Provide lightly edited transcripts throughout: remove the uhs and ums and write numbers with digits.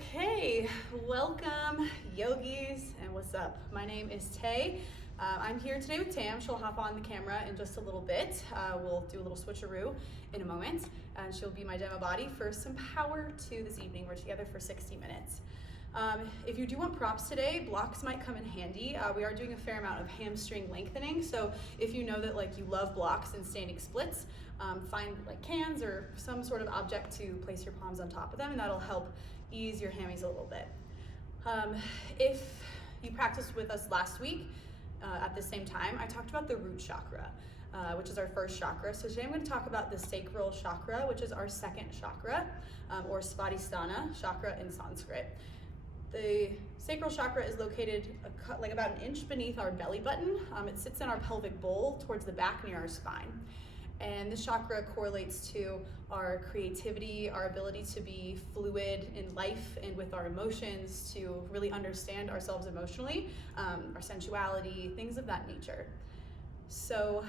Okay, welcome yogis, and what's up? My name is Tay. I'm here today with Tam. She'll hop on the camera in just a little bit. We'll do a little switcheroo in a moment, and she'll be my demo body for some power to this evening. We're together for 60 minutes. If you do want props today, blocks might come in handy. We are doing a fair amount of hamstring lengthening, so if you know that you love blocks and standing splits, find cans or some sort of object to place your palms on top of them, and that'll help ease your hammies a little bit. If you practiced with us last week at the same time, I talked about the root chakra, which is our first chakra. So today I'm going to talk about the Sacral Chakra, which is our second chakra, or Svadhisthana chakra in Sanskrit. The sacral chakra is located about an inch beneath our belly button. It sits in our pelvic bowl towards the back near our spine. And this chakra correlates to our creativity, our ability to be fluid in life and with our emotions, to really understand ourselves emotionally, our sensuality, things of that nature. So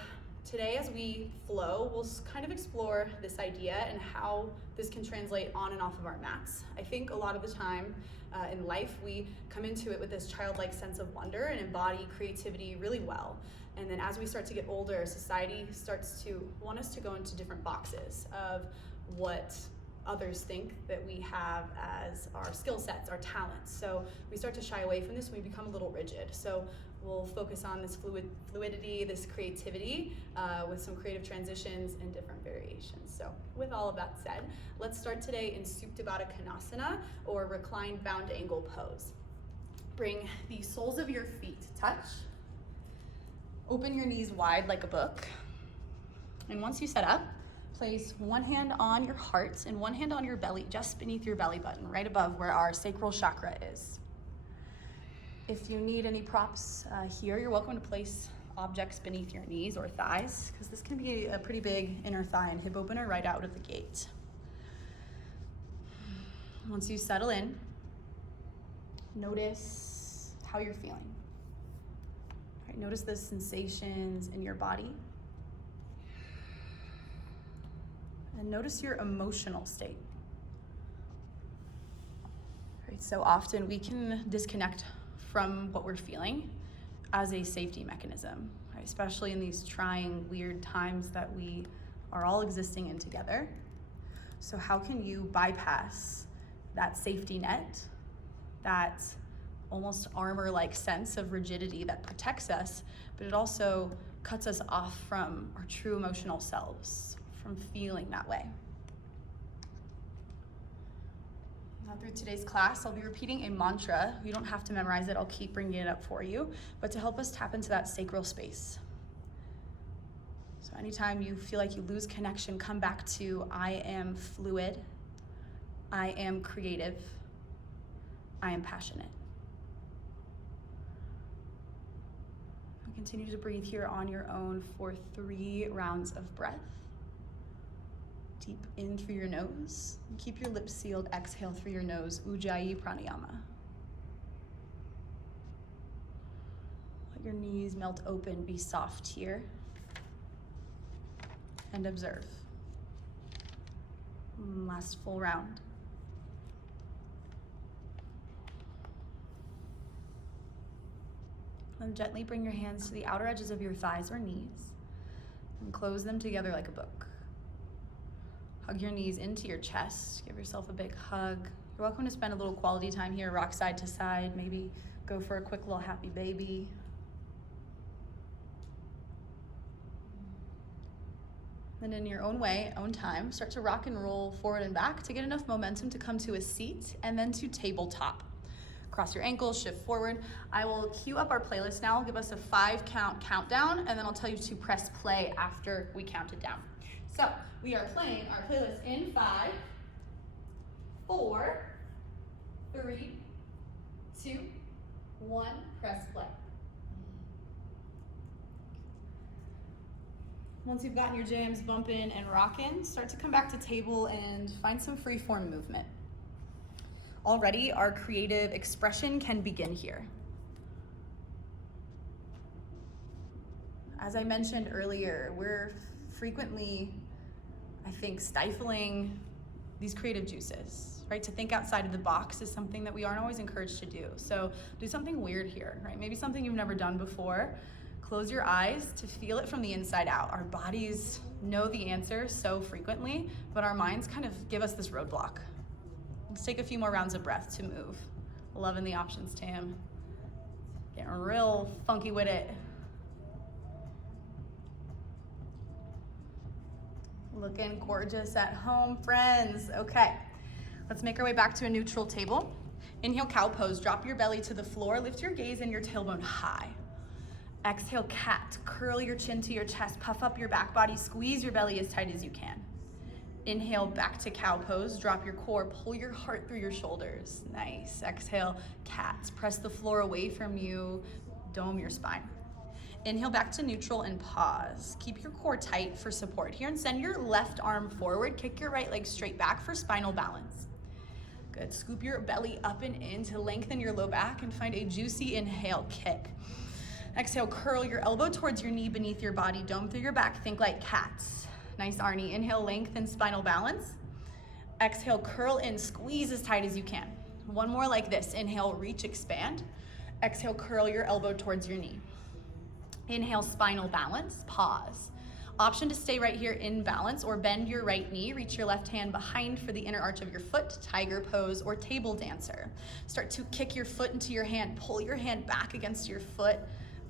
today as we flow, we'll kind of explore this idea and how this can translate on and off of our mats. I think a lot of the time in life, we come into it with this childlike sense of wonder and embody creativity really well. And then as we start to get older, society starts to want us to go into different boxes of what others think that we have as our skill sets, our talents. So we start to shy away from this and we become a little rigid. So we'll focus on this fluidity, this creativity with some creative transitions and different variations. So with all of that said, let's start today in Supta Baddha Konasana, or reclined bound angle pose. Bring the soles of your feet touch. Open your knees wide like a book. And once you set up, place one hand on your heart and one hand on your belly, just beneath your belly button, right above where our sacral chakra is. If you need any props here, you're welcome to place objects beneath your knees or thighs, because this can be a pretty big inner thigh and hip opener right out of the gate. Once you settle in, notice how you're feeling. Right, notice the sensations in your body. And notice your emotional state. Right, so often we can disconnect from what we're feeling as a safety mechanism, right? Especially in these trying, weird times that we are all existing in together. So how can you bypass that safety net, that almost armor-like sense of rigidity that protects us, but it also cuts us off from our true emotional selves, from feeling that way? Now, through today's class, I'll be repeating a mantra. You don't have to memorize it, I'll keep bringing it up for you, but to help us tap into that sacral space. So anytime you feel like you lose connection, come back to I am fluid, I am creative, I am passionate. Continue to breathe here on your own for 3 rounds of breath. Deep in through your nose. Keep your lips sealed. Exhale through your nose. Ujjayi pranayama. Let your knees melt open. Be soft here. And observe. Last full round. And gently bring your hands to the outer edges of your thighs or knees and close them together like a book. Hug your knees into your chest. Give yourself a big hug. You're welcome to spend a little quality time here, rock side to side, maybe go for a quick little happy baby. Then in your own way, own time, start to rock and roll forward and back to get enough momentum to come to a seat and then to tabletop. Cross your ankles, shift forward. I will cue up our playlist now. I'll give us a 5-count countdown, and then I'll tell you to press play after we count it down. So we are playing our playlist in 5, 4, 3, 2, 1, press play. Once you've gotten your jams bumping and rocking, start to come back to table and find some free form movement. Already, our creative expression can begin here. As I mentioned earlier, we're frequently, I think, stifling these creative juices, right? To think outside of the box is something that we aren't always encouraged to do. So do something weird here, right? Maybe something you've never done before. Close your eyes to feel it from the inside out. Our bodies know the answer so frequently, but our minds kind of give us this roadblock. Let's take a few more rounds of breath to move. Loving the options, Tam. Getting real funky with it. Looking gorgeous at home, friends. Okay, let's make our way back to a neutral table. Inhale, cow pose. Drop your belly to the floor. Lift your gaze and your tailbone high. Exhale, cat. Curl your chin to your chest. Puff up your back body. Squeeze your belly as tight as you can. Inhale, back to cow pose. Drop your core. Pull your heart through your shoulders. Nice. Exhale, cat. Press the floor away from you. Dome your spine. Inhale, back to neutral and pause. Keep your core tight for support here and send your left arm forward. Kick your right leg straight back for spinal balance. Good. Scoop your belly up and in to lengthen your low back and find a juicy inhale kick. Exhale, curl your elbow towards your knee beneath your body. Dome through your back. Think like cats. Nice, Arnie. Inhale, lengthen spinal balance. Exhale, curl in. Squeeze as tight as you can. One more like this. Inhale, reach, expand. Exhale, curl your elbow towards your knee. Inhale, spinal balance. Pause. Option to stay right here in balance or bend your right knee. Reach your left hand behind for the inner arch of your foot, tiger pose, or table dancer. Start to kick your foot into your hand. Pull your hand back against your foot.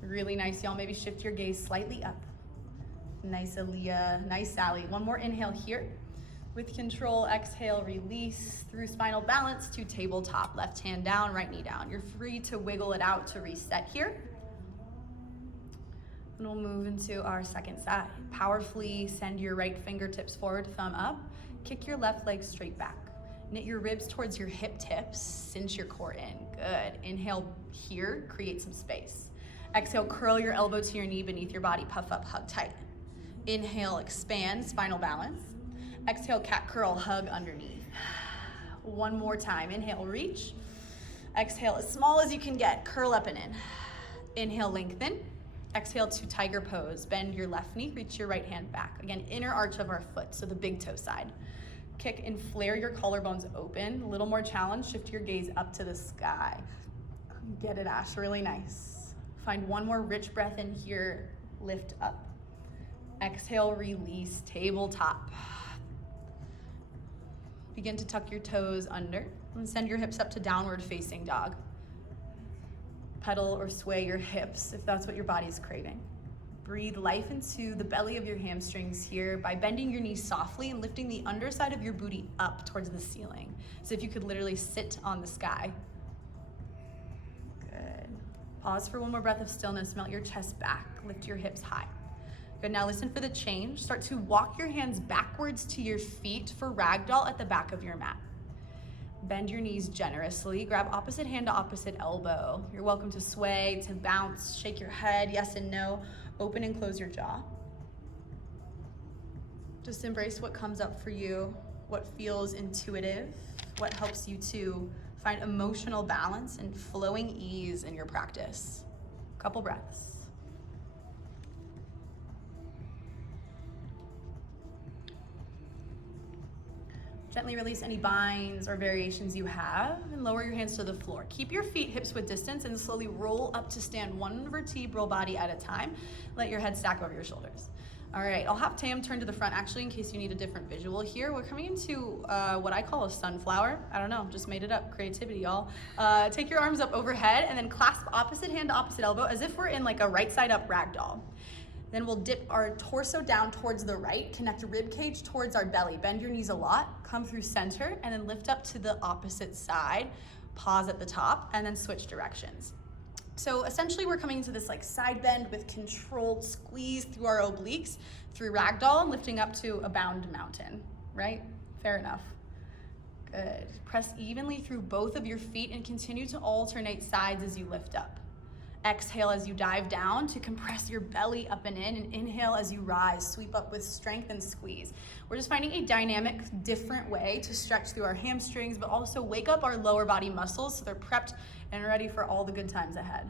Really nice, y'all. Maybe shift your gaze slightly up. Nice, Aaliyah. Nice, Sally. One more inhale here. With control, exhale, release through spinal balance to tabletop. Left hand down, right knee down. You're free to wiggle it out to reset here. And we'll move into our second side. Powerfully send your right fingertips forward, thumb up. Kick your left leg straight back. Knit your ribs towards your hip tips. Cinch your core in. Good. Inhale here, create some space. Exhale, curl your elbow to your knee beneath your body. Puff up, hug tight. Inhale, expand, spinal balance. Exhale, cat curl, hug underneath. One more time. Inhale, reach. Exhale, as small as you can get. Curl up and in. Inhale, lengthen. Exhale to tiger pose. Bend your left knee, reach your right hand back. Again, inner arch of our foot, so the big toe side. Kick and flare your collarbones open. A little more challenge. Shift your gaze up to the sky. Get it, Ash. Really nice. Find one more rich breath in here. Lift up. Exhale, release, tabletop. Begin to tuck your toes under and send your hips up to downward facing dog. Pedal or sway your hips if that's what your body is craving. Breathe life into the belly of your hamstrings here by bending your knees softly and lifting the underside of your booty up towards the ceiling. So if you could literally sit on the sky. Good. Pause for one more breath of stillness. Melt your chest back. Lift your hips high. Good, now listen for the change. Start to walk your hands backwards to your feet for ragdoll at the back of your mat. Bend your knees generously. Grab opposite hand to opposite elbow. You're welcome to sway, to bounce, shake your head, yes and no. Open and close your jaw. Just embrace what comes up for you, what feels intuitive, what helps you to find emotional balance and flowing ease in your practice. Couple breaths. Gently release any binds or variations you have and lower your hands to the floor. Keep your feet hips width distance and slowly roll up to stand one vertebral body at a time. Let your head stack over your shoulders. All right, I'll have Tam turn to the front actually in case you need a different visual here. We're coming into what I call a sunflower. I don't know, just made it up. Creativity, y'all. Take your arms up overhead and then clasp opposite hand to opposite elbow as if we're in like a right side up ragdoll. Then we'll dip our torso down towards the right, connect the rib cage towards our belly. Bend your knees a lot, come through center, and then lift up to the opposite side. Pause at the top, and then switch directions. So essentially we're coming into this like side bend with controlled squeeze through our obliques, through ragdoll, and lifting up to a bound mountain, right? Fair enough. Good. Press evenly through both of your feet and continue to alternate sides as you lift up. Exhale as you dive down to compress your belly up and in, and inhale as you rise, sweep up with strength and squeeze. We're just finding a dynamic, different way to stretch through our hamstrings, but also wake up our lower body muscles so they're prepped and ready for all the good times ahead.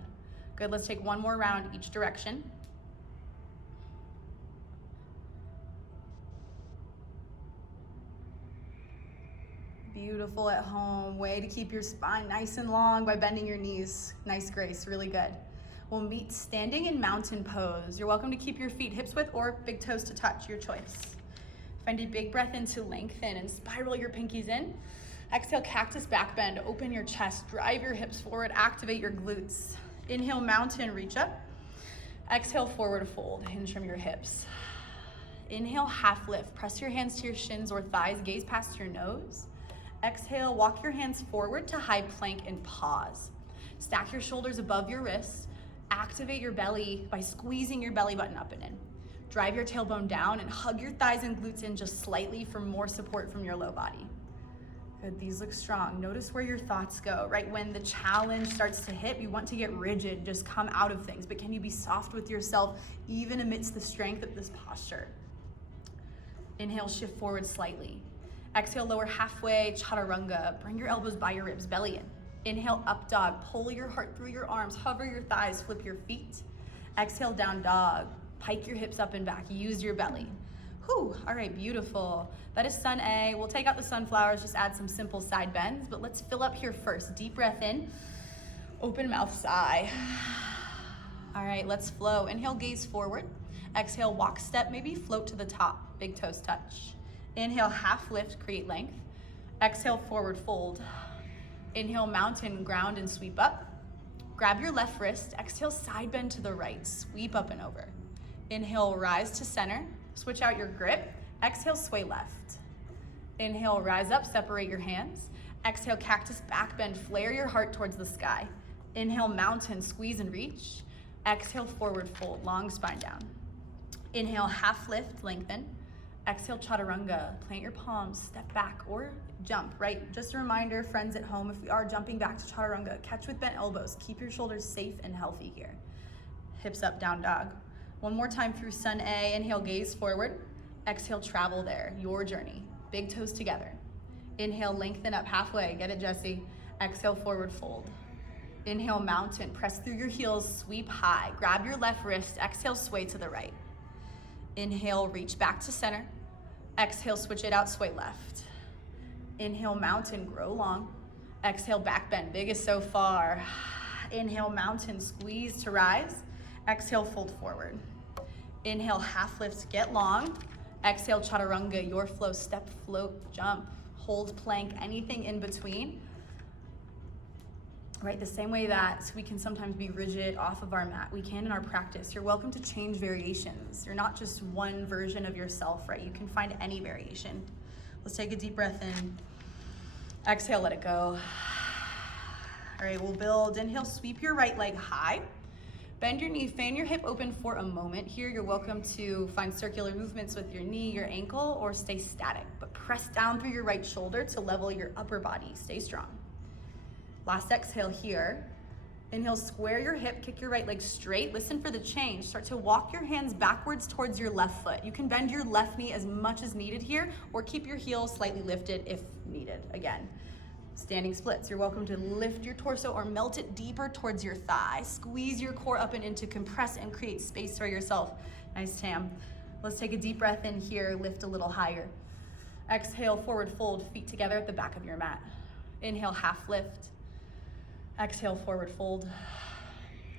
Good, let's take one more round each direction. Beautiful at home. Way to keep your spine nice and long by bending your knees. Nice grace, really good. We'll meet standing in mountain pose. You're welcome to keep your feet hips width or big toes to touch, your choice. Find a big breath in to lengthen and spiral your pinkies in. Exhale, cactus back bend, open your chest, drive your hips forward, activate your glutes. Inhale, mountain, reach up. Exhale, forward fold, hinge from your hips. Inhale, half lift, press your hands to your shins or thighs, gaze past your nose. Exhale, walk your hands forward to high plank and pause. Stack your shoulders above your wrists. Activate your belly by squeezing your belly button up and in. Drive your tailbone down and hug your thighs and glutes in just slightly for more support from your low body. Good, these look strong. Notice where your thoughts go, right? When the challenge starts to hit, you want to get rigid, just come out of things, but can you be soft with yourself even amidst the strength of this posture? Inhale, shift forward slightly. Exhale, lower halfway, chaturanga. Bring your elbows by your ribs, belly in. Inhale, up dog. Pull your heart through your arms, hover your thighs, flip your feet. Exhale, down dog. Pike your hips up and back, use your belly. Whew, all right, beautiful. That is sun A. We'll take out the sunflowers, just add some simple side bends, but let's fill up here first. Deep breath in, open mouth, sigh. All right, let's flow. Inhale, gaze forward. Exhale, walk step, maybe float to the top, big toes touch. Inhale, half lift, create length. Exhale, forward fold. Inhale, mountain, ground and sweep up. Grab your left wrist, exhale, side bend to the right, sweep up and over. Inhale, rise to center, switch out your grip. Exhale, sway left. Inhale, rise up, separate your hands. Exhale, cactus back bend, flare your heart towards the sky. Inhale, mountain, squeeze and reach. Exhale, forward fold, long spine down. Inhale, half lift, lengthen. Exhale, chaturanga, plant your palms, step back or jump, right? Just a reminder, friends at home, if we are jumping back to chaturanga, catch with bent elbows. Keep your shoulders safe and healthy here. Hips up, down dog. One more time through sun A. Inhale, gaze forward. Exhale, travel there, your journey. Big toes together. Inhale, lengthen up halfway. Get it, Jesse. Exhale, forward fold. Inhale, mountain. Press through your heels, sweep high. Grab your left wrist. Exhale, sway to the right. Inhale, reach back to center. Exhale, switch it out, sway left. Inhale, mountain, grow long. Exhale, back bend, biggest so far. Inhale, mountain, squeeze to rise. Exhale, fold forward. Inhale, half lift, get long. Exhale, chaturanga, your flow, step, float, jump, hold plank, anything in between. Right, the same way that we can sometimes be rigid off of our mat, we can in our practice. You're welcome to change variations. You're not just one version of yourself, right? You can find any variation. Let's take a deep breath in. Exhale, let it go. All right, we'll build. Inhale, sweep your right leg high. Bend your knee, fan your hip open for a moment. Here, you're welcome to find circular movements with your knee, your ankle, or stay static. But press down through your right shoulder to level your upper body. Stay strong. Last exhale here. Inhale, square your hip, kick your right leg straight. Listen for the change. Start to walk your hands backwards towards your left foot. You can bend your left knee as much as needed here, or keep your heel slightly lifted if needed. Again, standing splits. You're welcome to lift your torso or melt it deeper towards your thigh. Squeeze your core up and in to compress and create space for yourself. Nice, Tam. Let's take a deep breath in here, lift a little higher. Exhale, forward fold, feet together at the back of your mat. Inhale, half lift. Exhale, forward fold.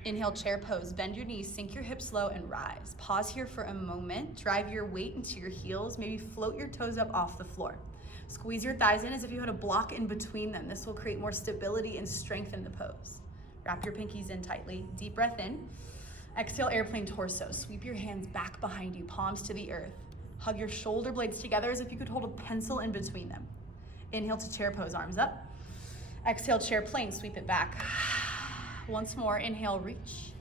Inhale, chair pose. Bend your knees, sink your hips low and rise. Pause here for a moment. Drive your weight into your heels. Maybe float your toes up off the floor. Squeeze your thighs in as if you had a block in between them. This will create more stability and strengthen the pose. Wrap your pinkies in tightly. Deep breath in. Exhale, airplane torso. Sweep your hands back behind you, palms to the earth. Hug your shoulder blades together as if you could hold a pencil in between them. Inhale to chair pose, arms up. Exhale, chair plane, sweep it back. Once more, inhale, reach.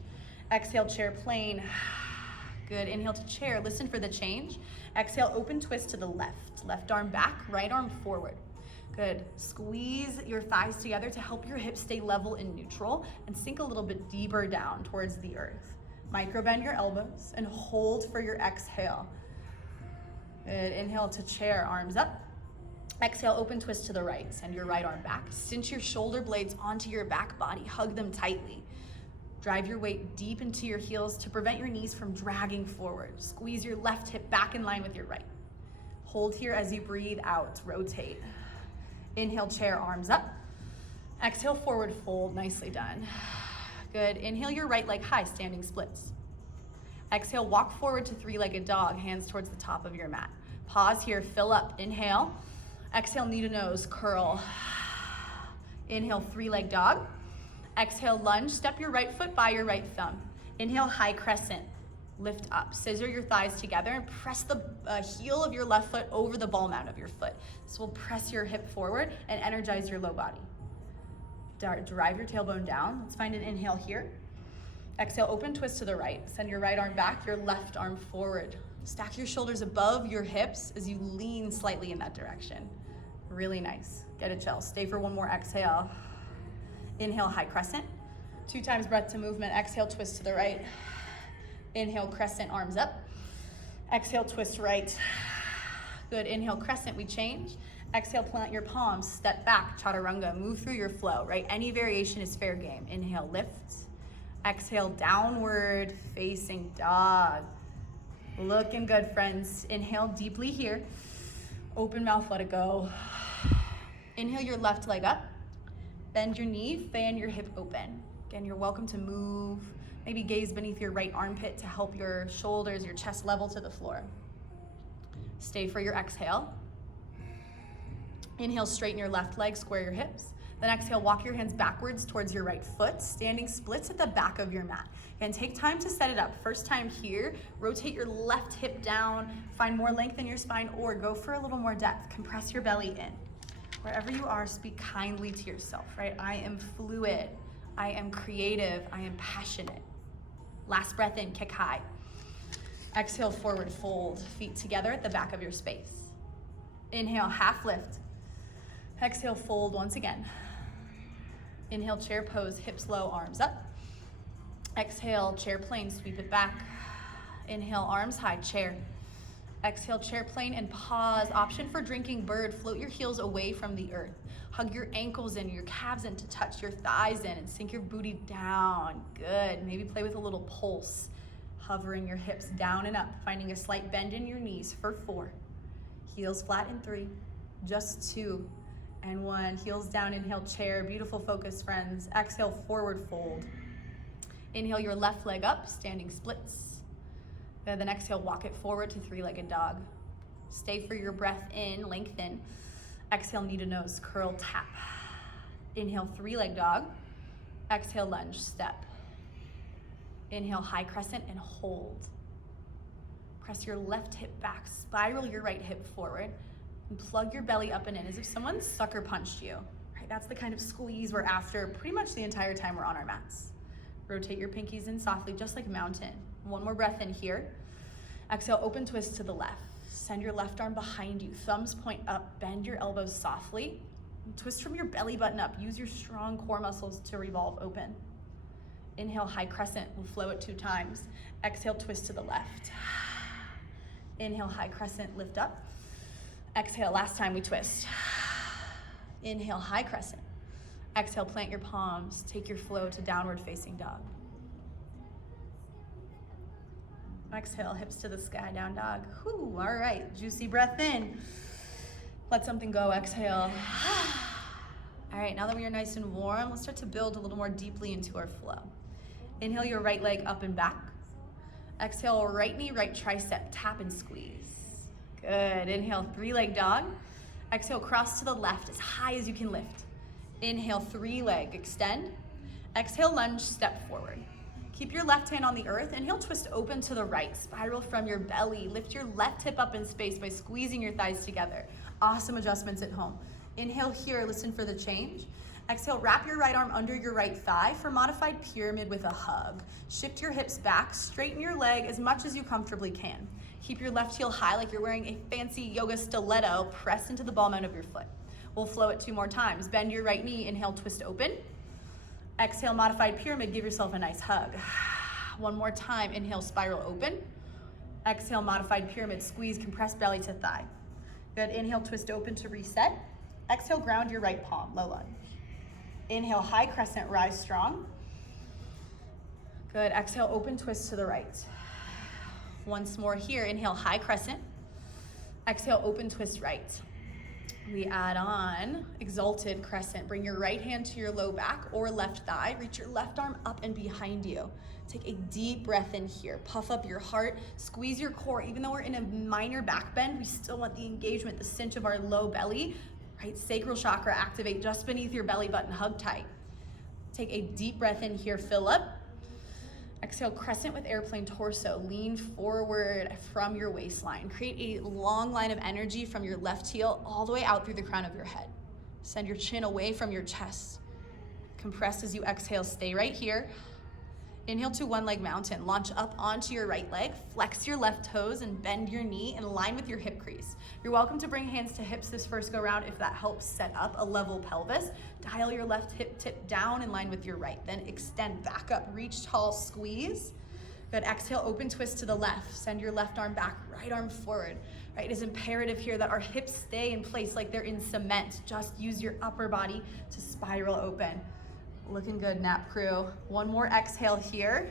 Exhale, chair plane. Good, inhale to chair, listen for the change. Exhale, open twist to the left. Left arm back, right arm forward. Good, squeeze your thighs together to help your hips stay level and neutral and sink a little bit deeper down towards the earth. Micro bend your elbows and hold for your exhale. Good, inhale to chair, arms up. Exhale, open twist to the right. Send your right arm back. Cinch your shoulder blades onto your back body. Hug them tightly. Drive your weight deep into your heels to prevent your knees from dragging forward. Squeeze your left hip back in line with your right. Hold here as you breathe out. Rotate. Inhale, chair, arms up. Exhale, forward fold, nicely done. Good, inhale your right leg high, standing splits. Exhale, walk forward to three-legged dog, hands towards the top of your mat. Pause here, fill up, inhale. Exhale, knee to nose, curl. Inhale, three-leg dog. Exhale, lunge, step your right foot by your right thumb. Inhale, high crescent, lift up. Scissor your thighs together and press the heel of your left foot over the ball mount of your foot. This will press your hip forward and energize your low body. Drive your tailbone down. Let's find an inhale here. Exhale, open twist to the right. Send your right arm back, your left arm forward. Stack your shoulders above your hips as you lean slightly in that direction. Really nice. Get a chill. Stay for one more exhale. Inhale, high crescent. 2 times breath to movement. Exhale, twist to the right. Inhale, crescent, arms up. Exhale, twist right. Good, inhale, crescent, we change. Exhale, plant your palms, step back, chaturanga, move through your flow, right? Any variation is fair game. Inhale, lift. Exhale, downward facing dog. Looking good, friends. Inhale deeply here. Open mouth, let it go. Inhale your left leg up. Bend your knee, fan your hip open. Again, you're welcome to move. Maybe gaze beneath your right armpit to help your shoulders, your chest level to the floor. Stay for your exhale. Inhale, straighten your left leg, square your hips. Then exhale, walk your hands backwards towards your right foot, standing splits at the back of your mat. And take time to set it up. First time here, rotate your left hip down, find more length in your spine, or go for a little more depth. Compress your belly in. Wherever you are, speak kindly to yourself, right? I am fluid, I am creative, I am passionate. Last breath in, kick high. Exhale, forward fold, feet together at the back of your space. Inhale, half lift. Exhale, fold once again. Inhale, chair pose, hips low, arms up. Exhale, chair plane, sweep it back. Inhale, arms high, chair. Exhale, chair plane and pause. Option for drinking bird. Float your heels away from the earth. Hug your ankles in, your calves in to touch your thighs in, and sink your booty down. Good. Maybe play with a little pulse. Hovering your hips down and up, finding a slight bend in your knees for 4. Heels flat in 3, just 2, and 1. Heels down, inhale, chair. Beautiful focus, friends. Exhale, forward fold. Inhale your left leg up, standing splits. Then exhale, walk it forward to three-legged dog. Stay for your breath in, lengthen. Exhale, knee to nose, curl, tap. Inhale, three-leg dog. Exhale, lunge, step. Inhale, high crescent and hold. Press your left hip back, spiral your right hip forward, and plug your belly up and in as if someone sucker punched you. Right? That's the kind of squeeze we're after pretty much the entire time we're on our mats. Rotate your pinkies in softly, just like mountain. One more breath in here. Exhale, open twist to the left. Send your left arm behind you. Thumbs point up, bend your elbows softly. Twist from your belly button up. Use your strong core muscles to revolve open. Inhale, high crescent. We'll flow it 2 times. Exhale, twist to the left. Inhale, high crescent, lift up. Exhale, last time we twist. Inhale, high crescent. Exhale, plant your palms. Take your flow to downward facing dog. Exhale, hips to the sky, down dog. Whew, all right, juicy breath in. Let something go, exhale. All right, now that we are nice and warm, let's start to build a little more deeply into our flow. Inhale your right leg up and back. Exhale, right knee, right tricep, tap and squeeze. Good, inhale, 3-leg dog. Exhale, cross to the left as high as you can lift. Inhale, 3-leg, extend. Exhale, lunge, step forward. Keep your left hand on the earth. Inhale, twist open to the right. Spiral from your belly. Lift your left hip up in space by squeezing your thighs together. Awesome adjustments at home. Inhale here, listen for the change. Exhale, wrap your right arm under your right thigh for modified pyramid with a hug. Shift your hips back, straighten your leg as much as you comfortably can. Keep your left heel high like you're wearing a fancy yoga stiletto. Press into the ball mount of your foot. We'll flow it 2 more times. Bend your right knee, inhale, twist open. Exhale, modified pyramid, give yourself a nice hug. 1 more time, inhale, spiral open. Exhale, modified pyramid, squeeze, compress belly to thigh. Good, inhale, twist open to reset. Exhale, ground your right palm, low lunge. Inhale, high crescent, rise strong. Good, exhale, open twist to the right. Once more here, inhale, high crescent. Exhale, open twist right. We add on exalted crescent. Bring your right hand to your low back or left thigh. Reach your left arm up and behind you. Take a deep breath in here. Puff up your heart, squeeze your core. Even though we're in a minor back bend, we still want the engagement, the cinch of our low belly, right? Sacral chakra activate just beneath your belly button, hug tight. Take a deep breath in here, fill up. Exhale, crescent with airplane torso. Lean forward from your waistline. Create a long line of energy from your left heel all the way out through the crown of your head. Send your chin away from your chest. Compress as you exhale, stay right here. Inhale to one leg mountain. Launch up onto your right leg. Flex your left toes and bend your knee in line with your hip crease. You're welcome to bring hands to hips this first go round if that helps set up a level pelvis. Dial your left hip tip down in line with your right. Then extend back up, reach tall, squeeze. Good, exhale, open twist to the left. Send your left arm back, right arm forward. Right, it is imperative here that our hips stay in place like they're in cement. Just use your upper body to spiral open. Looking good, nap crew. One more exhale here.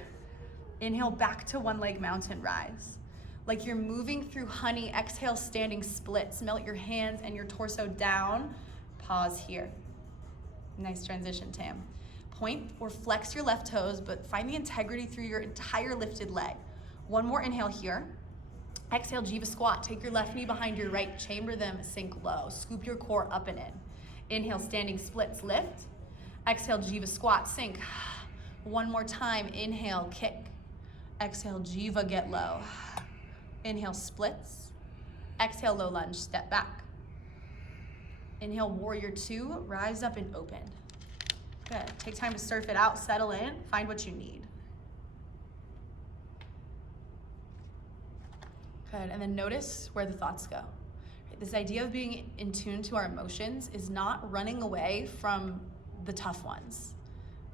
Inhale back to one leg mountain rise. Like you're moving through honey, exhale, standing splits. Melt your hands and your torso down. Pause here. Nice transition, Tam. Point or flex your left toes, but find the integrity through your entire lifted leg. One more inhale here. Exhale, Jiva squat. Take your left knee behind your right, chamber them, sink low. Scoop your core up and in. Inhale, standing splits, lift. Exhale, Jiva squat, sink. One more time, inhale, kick. Exhale, Jiva, get low. Inhale, splits. Exhale, low lunge, step back. Inhale, warrior two, rise up and open. Good, take time to surf it out, settle in, find what you need. Good, and then notice where the thoughts go. This idea of being in tune to our emotions is not running away from the tough ones,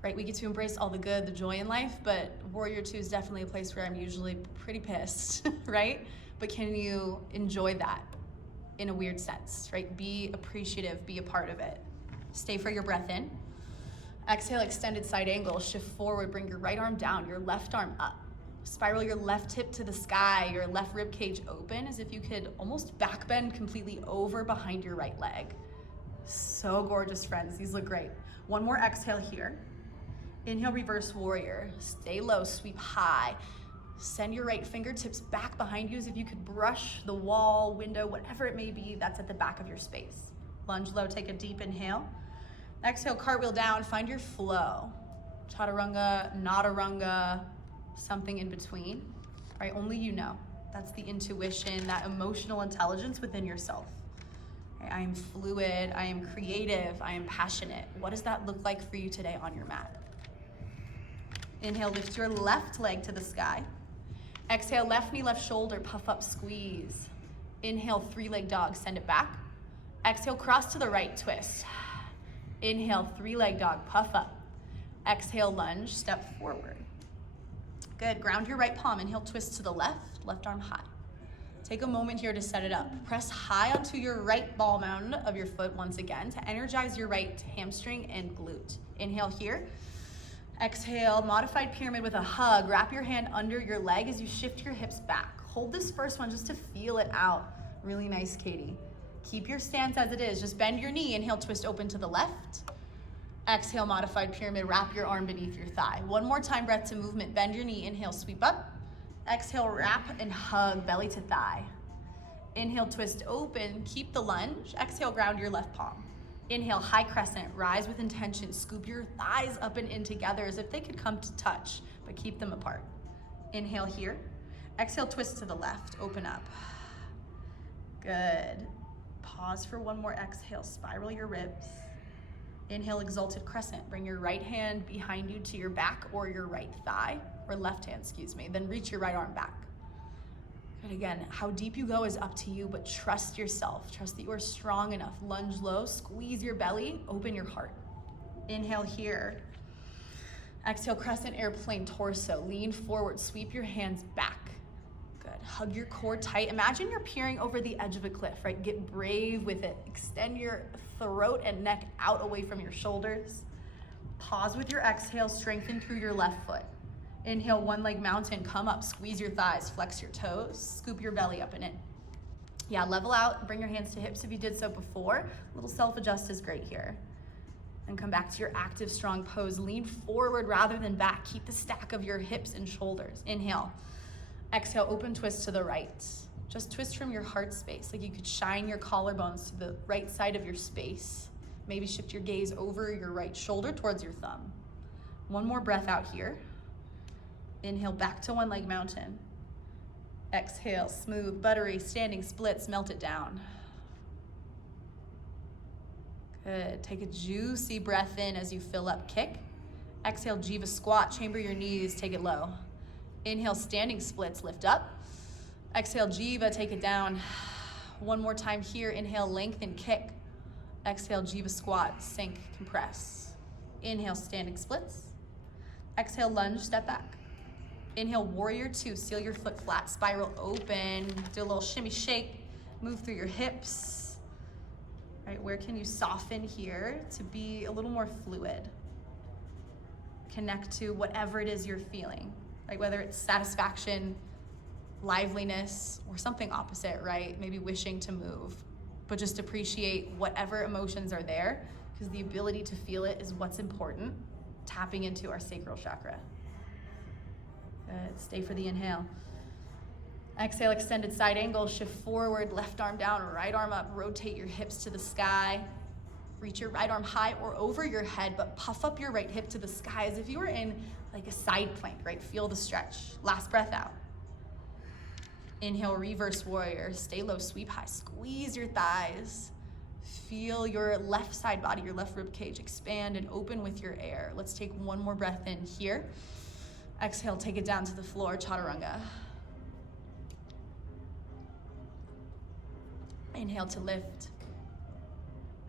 right? We get to embrace all the good, the joy in life, but warrior two is definitely a place where I'm usually pretty pissed, right? But can you enjoy that in a weird sense, right? Be appreciative, be a part of it. Stay for your breath in. Exhale, extended side angle, shift forward, bring your right arm down, your left arm up. Spiral your left hip to the sky, your left rib cage open as if you could almost back bend completely over behind your right leg. So gorgeous, friends, these look great. One more exhale here. Inhale, reverse warrior. Stay low, sweep high. Send your right fingertips back behind you as if you could brush the wall, window, whatever it may be that's at the back of your space. Lunge low, take a deep inhale. Exhale, cartwheel down, find your flow. Chaturanga, Nadaranga, something in between, right? Only you know. That's the intuition, that emotional intelligence within yourself. I am fluid, I am creative, I am passionate. What does that look like for you today on your mat? Inhale, lift your left leg to the sky. Exhale, left knee, left shoulder, puff up, squeeze. Inhale, three-leg dog, send it back. Exhale, cross to the right, twist. Inhale, three-leg dog, puff up. Exhale, lunge, step forward. Good, ground your right palm, inhale, twist to the left, left arm high. Take a moment here to set it up. Press high onto your right ball mound of your foot once again to energize your right hamstring and glute. Inhale here. Exhale, modified pyramid with a hug. Wrap your hand under your leg as you shift your hips back. Hold this first one just to feel it out. Really nice, Katie. Keep your stance as it is. Just bend your knee. Inhale, twist open to the left. Exhale, modified pyramid. Wrap your arm beneath your thigh. One more time, breath to movement. Bend your knee. Inhale, sweep up. Exhale, wrap and hug, belly to thigh. Inhale, twist open, keep the lunge. Exhale, ground your left palm. Inhale, high crescent, rise with intention. Scoop your thighs up and in together as if they could come to touch, but keep them apart. Inhale here. Exhale, twist to the left, open up. Good. Pause for one more exhale, spiral your ribs. Inhale, exalted crescent. Bring your right hand behind you to your back or your right thigh, or left hand, excuse me. Then reach your right arm back. And again, how deep you go is up to you, but trust yourself. Trust that you are strong enough. Lunge low, squeeze your belly, open your heart. Inhale here. Exhale, crescent airplane torso. Lean forward, sweep your hands back. Good, hug your core tight. Imagine you're peering over the edge of a cliff, right? Get brave with it. Extend your throat and neck out away from your shoulders. Pause with your exhale, strengthen through your left foot. Inhale, one leg mountain, come up, squeeze your thighs, flex your toes, scoop your belly up and in. Yeah, level out, bring your hands to hips if you did so before. A little self-adjust is great here. And come back to your active, strong pose. Lean forward rather than back. Keep the stack of your hips and shoulders. Inhale. Exhale, open twist to the right. Just twist from your heart space, like you could shine your collarbones to the right side of your space. Maybe shift your gaze over your right shoulder towards your thumb. One more breath out here. Inhale, back to one leg mountain. Exhale, smooth, buttery, standing splits, melt it down. Good, take a juicy breath in as you fill up kick. Exhale, Jiva squat, chamber your knees, take it low. Inhale, standing splits, lift up. Exhale, Jiva, take it down. One more time here, inhale, lengthen, kick. Exhale, Jiva squat, sink, compress. Inhale, standing splits. Exhale, lunge, step back. Inhale, warrior two, seal your foot flat, spiral open, do a little shimmy shake, move through your hips. Right, where can you soften here to be a little more fluid? Connect to whatever it is you're feeling, right? Whether it's satisfaction, liveliness, or something opposite, right? Maybe wishing to move, but just appreciate whatever emotions are there, because the ability to feel it is what's important, tapping into our sacral chakra. Good, stay for the inhale. Exhale, extended side angle, shift forward, left arm down, right arm up, rotate your hips to the sky. Reach your right arm high or over your head, but puff up your right hip to the sky as if you were in like a side plank, right? Feel the stretch. Last breath out. Inhale, reverse warrior, stay low, sweep high, squeeze your thighs. Feel your left side body, your left rib cage expand and open with your air. Let's take one more breath in here. Exhale, take it down to the floor, chaturanga. Inhale to lift.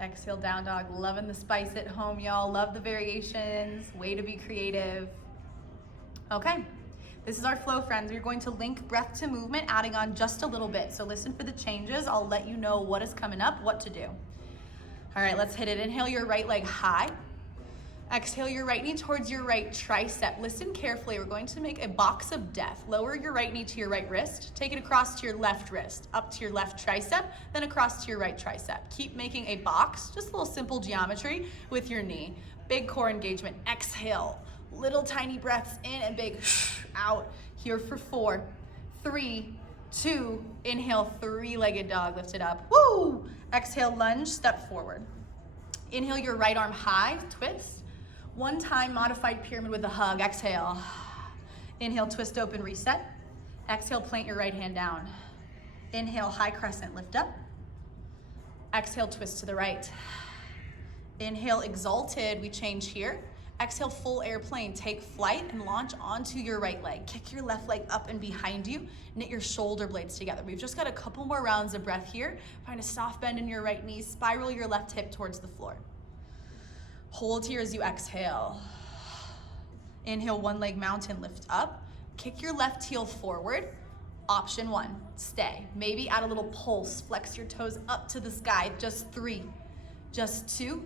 Exhale, down dog. Loving the spice at home, y'all. Love the variations. Way to be creative. Okay, this is our flow, friends. We're going to link breath to movement, adding on just a little bit. So listen for the changes. I'll let you know what is coming up, what to do. All right, let's hit it. Inhale your right leg high. Exhale your right knee towards your right tricep. Listen carefully. We're going to make a box of death. Lower your right knee to your right wrist. Take it across to your left wrist, up to your left tricep, then across to your right tricep. Keep making a box, just a little simple geometry with your knee. Big core engagement. Exhale. Little tiny breaths in and big out. Here for 4, 3, 2. Inhale, three-legged dog. Lift it up. Woo! Exhale, lunge, step forward. Inhale your right arm high, twist. One time modified pyramid with a hug. Exhale. Inhale, twist open, reset. Exhale, plant your right hand down. Inhale, high crescent, lift up. Exhale, twist to the right. Inhale, exalted, we change here. Exhale, full airplane, take flight and launch onto your right leg. Kick your left leg up and behind you. Knit your shoulder blades together. We've just got a couple more rounds of breath here. Find a soft bend in your right knee. Spiral your left hip towards the floor. Hold here as you exhale. Inhale, one leg mountain, lift up. Kick your left heel forward. Option 1, stay. Maybe add a little pulse. Flex your toes up to the sky. Just 3, just 2,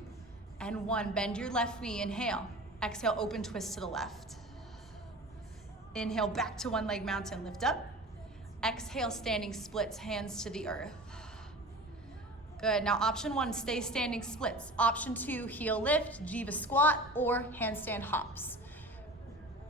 and 1. Bend your left knee, inhale. Exhale, open twist to the left. Inhale, back to one leg mountain, lift up. Exhale, standing splits, hands to the earth. Good, now option 1, stay standing splits. Option 2, heel lift, Jiva squat, or handstand hops.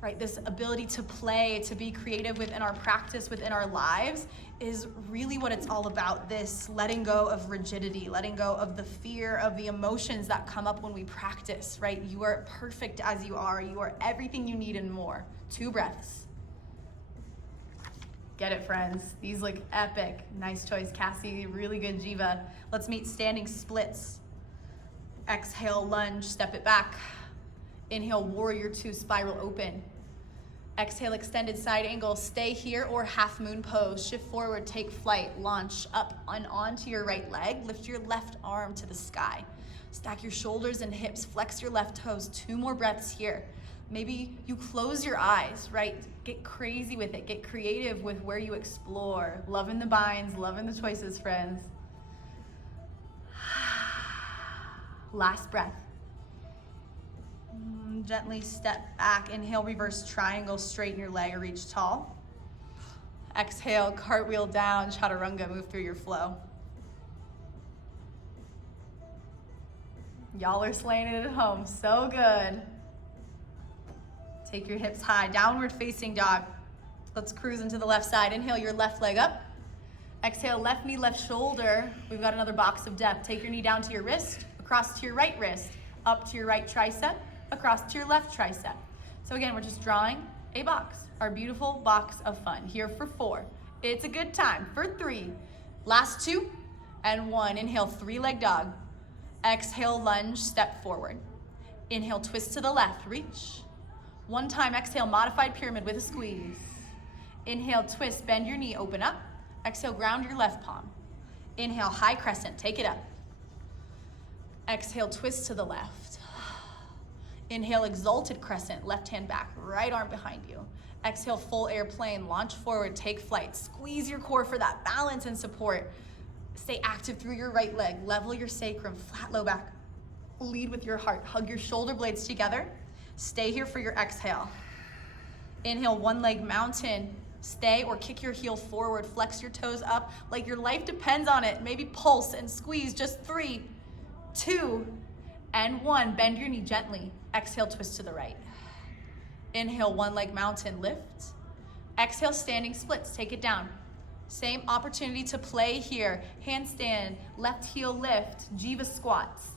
Right, this ability to play, to be creative within our practice, within our lives, is really what it's all about. This letting go of rigidity, letting go of the fear, of the emotions that come up when we practice, right? You are perfect as you are. You are everything you need and more. 2 breaths. Get it, friends. These look epic. Nice choice, Cassie. Really good, Jiva. Let's meet standing splits. Exhale, lunge, step it back. Inhale, warrior 2, spiral open. Exhale, extended side angle. Stay here or half moon pose. Shift forward, take flight, launch up and onto your right leg. Lift your left arm to the sky. Stack your shoulders and hips. Flex your left toes. 2 more breaths here. Maybe you close your eyes, right? Get crazy with it. Get creative with where you explore. Loving the binds, loving the choices, friends. Last breath. Gently step back. Inhale, reverse triangle, straighten your leg or reach tall. Exhale, cartwheel down, chaturanga, move through your flow. Y'all are slaying it at home, so good. Take your hips high, downward facing dog. Let's cruise into the left side. Inhale your left leg up. Exhale, left knee, left shoulder. We've got another box of depth. Take your knee down to your wrist, across to your right wrist, up to your right tricep, across to your left tricep. So again, we're just drawing a box, our beautiful box of fun. Here for 4. It's a good time. For 3, last 2, and 1. Inhale, 3-leg dog. Exhale, lunge, step forward. Inhale, twist to the left, reach. 1 time, exhale, modified pyramid with a squeeze. Inhale, twist, bend your knee, open up. Exhale, ground your left palm. Inhale, high crescent, take it up. Exhale, twist to the left. Inhale, exalted crescent, left hand back, right arm behind you. Exhale, full airplane, launch forward, take flight. Squeeze your core for that balance and support. Stay active through your right leg, level your sacrum, flat low back. Lead with your heart, hug your shoulder blades together. Stay here for your exhale. Inhale, 1-leg mountain. Stay or kick your heel forward, flex your toes up like your life depends on it. Maybe pulse and squeeze, just 3, 2, and 1. Bend your knee gently. Exhale, twist to the right. Inhale, 1-leg mountain, lift. Exhale, standing splits, take it down. Same opportunity to play here. Handstand, left heel lift, jiva squats.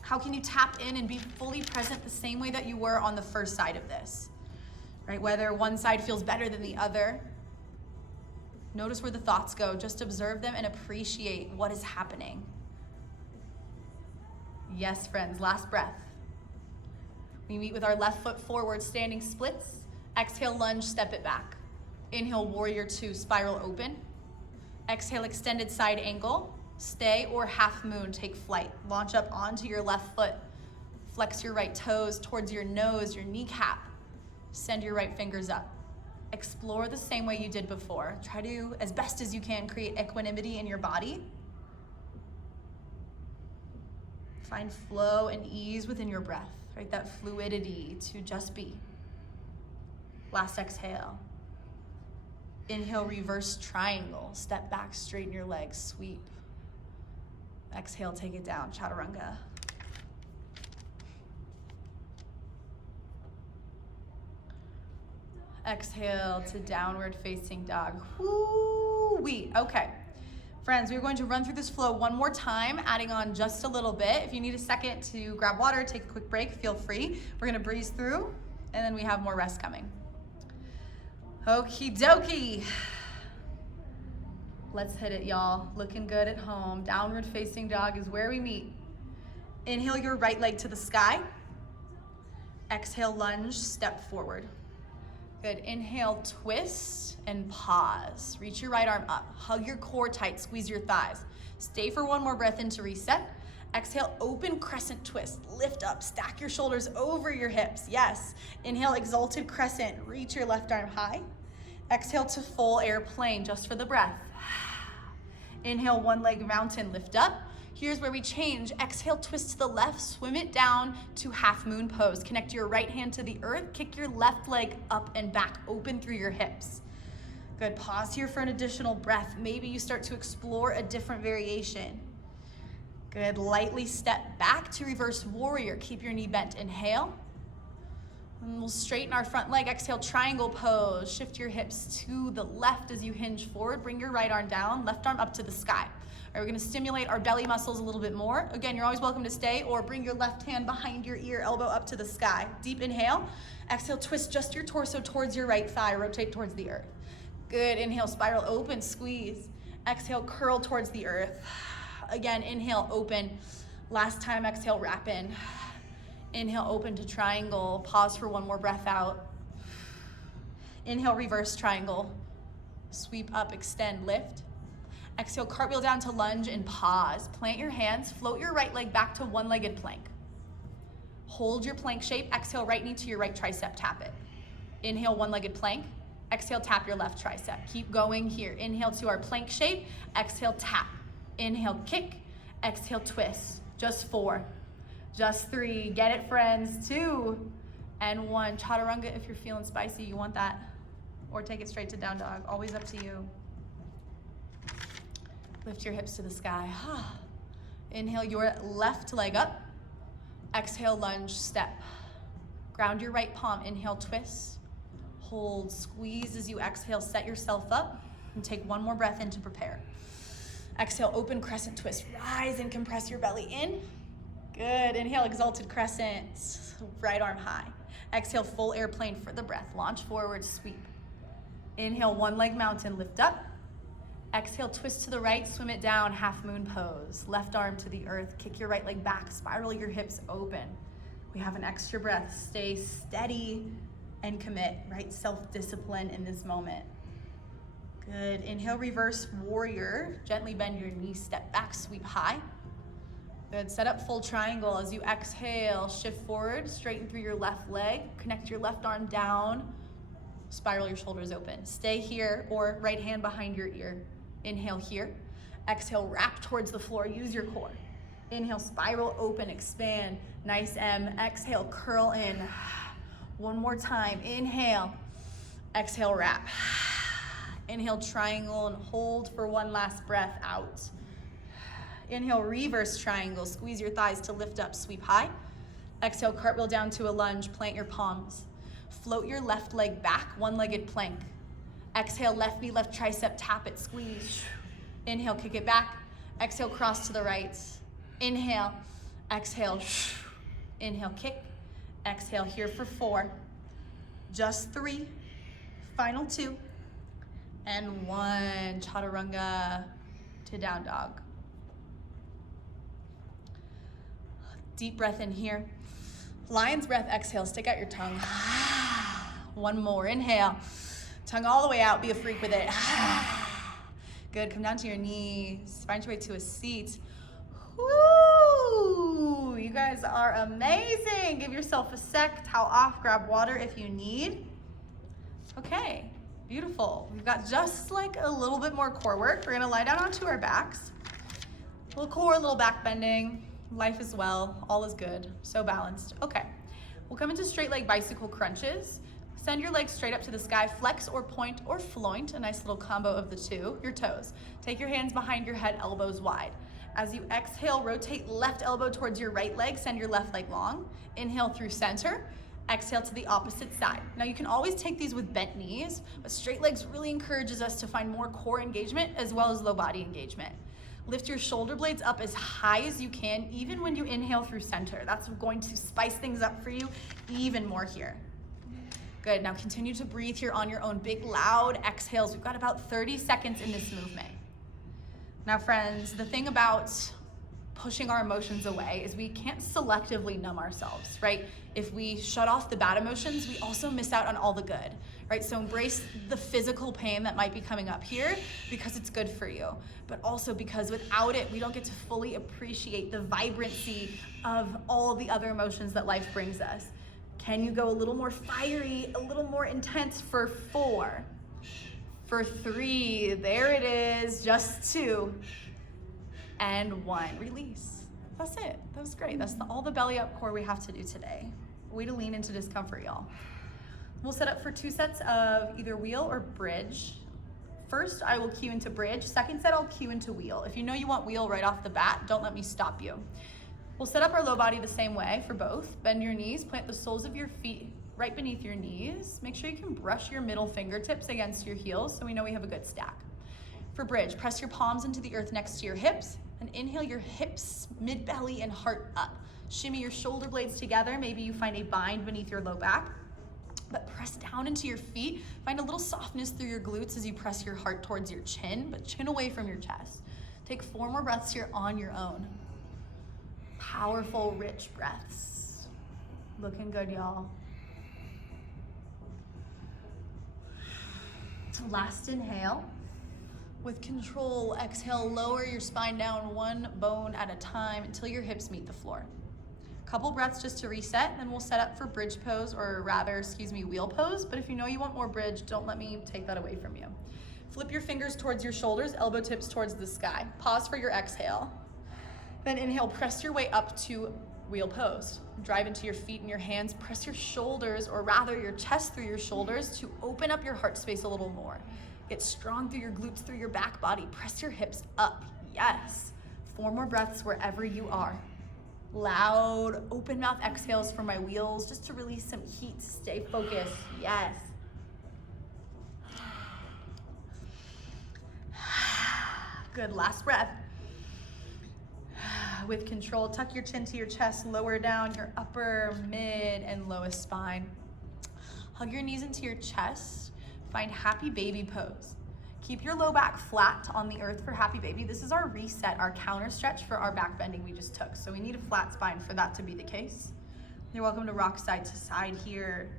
How can you tap in and be fully present the same way that you were on the first side of this? Right, whether one side feels better than the other. Notice where the thoughts go. Just observe them and appreciate what is happening. Yes, friends, last breath. We meet with our left foot forward, standing splits. Exhale, lunge, step it back. Inhale, warrior 2, spiral open. Exhale, extended side angle. Stay or half moon, take flight. Launch up onto your left foot. Flex your right toes towards your nose, your kneecap. Send your right fingers up. Explore the same way you did before. Try to, as best as you can, create equanimity in your body. Find flow and ease within your breath, right? That fluidity to just be. Last exhale. Inhale, reverse triangle. Step back, straighten your legs, sweep. Exhale, take it down, chaturanga. Exhale to downward facing dog. Woo-wee. Okay. Friends, we're going to run through this flow one more time, adding on just a little bit. If you need a second to grab water, take a quick break, feel free. We're gonna breeze through, and then we have more rest coming. Okie dokie. Let's hit it, y'all. Looking good at home. Downward facing dog is where we meet. Inhale your right leg to the sky. Exhale, lunge, step forward. Good, inhale, twist and pause. Reach your right arm up, hug your core tight, squeeze your thighs. Stay for one more breath in to reset. Exhale, open crescent twist, lift up, stack your shoulders over your hips, yes. Inhale, exalted crescent, reach your left arm high. Exhale to full airplane, just for the breath. Inhale, 1-leg mountain, lift up. Here's where we change. Exhale, twist to the left, swim it down to half moon pose. Connect your right hand to the earth, kick your left leg up and back, open through your hips. Good, pause here for an additional breath. Maybe you start to explore a different variation. Good, lightly step back to reverse warrior. Keep your knee bent, inhale. And we'll straighten our front leg, exhale, triangle pose. Shift your hips to the left as you hinge forward. Bring your right arm down, left arm up to the sky. All right, we're gonna stimulate our belly muscles a little bit more. Again, you're always welcome to stay or bring your left hand behind your ear, elbow up to the sky. Deep inhale. Exhale, twist just your torso towards your right thigh, rotate towards the earth. Good, inhale, spiral open, squeeze. Exhale, curl towards the earth. Again, inhale, open. Last time, exhale, wrap in. Inhale, open to triangle. Pause for one more breath out. Inhale, reverse triangle. Sweep up, extend, lift. Exhale, cartwheel down to lunge and pause. Plant your hands, float your right leg back to one-legged plank. Hold your plank shape. Exhale, right knee to your right tricep, tap it. Inhale, one-legged plank. Exhale, tap your left tricep. Keep going here. Inhale to our plank shape. Exhale, tap. Inhale, kick. Exhale, twist. Just 4. Just 3. Get it, friends. 2 and 1. Chaturanga if you're feeling spicy. You want that or take it straight to down dog, always up to you. Lift your hips to the sky. Inhale your left leg up. Exhale, lunge, step. Ground your right palm, inhale, twist. Hold, squeeze as you exhale, set yourself up, and take one more breath in to prepare. Exhale, open crescent twist. Rise and compress your belly in. Good, inhale, exalted crescent, right arm high. Exhale, full airplane for the breath. Launch forward, sweep. Inhale, one leg mountain, lift up. Exhale, twist to the right, swim it down, half moon pose. Left arm to the earth, kick your right leg back, spiral your hips open. We have an extra breath. Stay steady and commit, right? Self-discipline in this moment. Good, inhale, reverse warrior. Gently bend your knees, step back, sweep high. Good, set up full triangle. As you exhale, shift forward, straighten through your left leg, connect your left arm down, spiral your shoulders open. Stay here or right hand behind your ear. Inhale here. Exhale, wrap towards the floor, use your core. Inhale, spiral open, expand. Nice M. Exhale, curl in. One more time. Inhale. Exhale, wrap. Inhale, triangle and hold for one last breath out. Inhale, reverse triangle. Squeeze your thighs to lift up, sweep high. Exhale, cartwheel down to a lunge. Plant your palms. Float your left leg back, one-legged plank. Exhale, left knee, left tricep, tap it, squeeze. Inhale, kick it back. Exhale, cross to the right. Inhale, exhale, inhale, kick. Exhale here for 4. Just 3, final 2, and 1. Chaturanga to down dog. Deep breath in here. Lion's breath, exhale, stick out your tongue. One more, inhale. Tongue all the way out, be a freak with it. Good, come down to your knees. Find your way to a seat. Woo! You guys are amazing. Give yourself a sec, towel off, grab water if you need. Okay, beautiful. We've got just like a little bit more core work. We're gonna lie down onto our backs. A little core, a little back bending. Life is well, all is good, so balanced. Okay, we'll come into straight leg bicycle crunches. Send your legs straight up to the sky, flex or point or floint, a nice little combo of the two, your toes. Take your hands behind your head, elbows wide. As you exhale, rotate left elbow towards your right leg, send your left leg long. Inhale through center, exhale to the opposite side. Now you can always take these with bent knees, but straight legs really encourages us to find more core engagement as well as low body engagement. Lift your shoulder blades up as high as you can, even when you inhale through center. That's going to spice things up for you even more here. Good, now continue to breathe here on your own. Big, loud exhales. We've got about 30 seconds in this movement. Now friends, the thing about pushing our emotions away is we can't selectively numb ourselves, right? If we shut off the bad emotions, we also miss out on all the good, right? So embrace the physical pain that might be coming up here because it's good for you, but also because without it, we don't get to fully appreciate the vibrancy of all the other emotions that life brings us. Can you go a little more fiery, a little more intense for 4? For 3, there it is, just 2, and 1, release. That's it, that was great. That's all the belly up core we have to do today. Way to lean into discomfort, y'all. We'll set up for 2 sets of either wheel or bridge. First, I will cue into bridge. Second set, I'll cue into wheel. If you know you want wheel right off the bat, don't let me stop you. We'll set up our low body the same way for both. Bend your knees, plant the soles of your feet right beneath your knees. Make sure you can brush your middle fingertips against your heels so we know we have a good stack. For bridge, press your palms into the earth next to your hips and inhale your hips, mid-belly and heart up. Shimmy your shoulder blades together. Maybe you find a bind beneath your low back, but press down into your feet. Find a little softness through your glutes as you press your heart towards your chin, but chin away from your chest. Take 4 more breaths here on your own. Powerful, rich breaths. Looking good, y'all. Last inhale. With control, exhale, lower your spine down 1 bone at a time until your hips meet the floor. Couple breaths just to reset, then we'll set up for bridge pose, or rather, wheel pose. But if you know you want more bridge, don't let me take that away from you. Flip your fingers towards your shoulders, elbow tips towards the sky. Pause for your exhale. Then inhale, press your way up to wheel pose. Drive into your feet and your hands, press your shoulders, or rather your chest through your shoulders to open up your heart space a little more. Get strong through your glutes, through your back body. Press your hips up, yes. 4 more breaths wherever you are. Loud, open mouth exhales for my wheels, just to release some heat, stay focused, yes. Good, last breath. With control, tuck your chin to your chest, lower down your upper, mid, and lowest spine. Hug your knees into your chest, find happy baby pose. Keep your low back flat on the earth for happy baby. This is our reset, our counter stretch for our back bending we just took. So we need a flat spine for that to be the case. You're welcome to rock side to side here.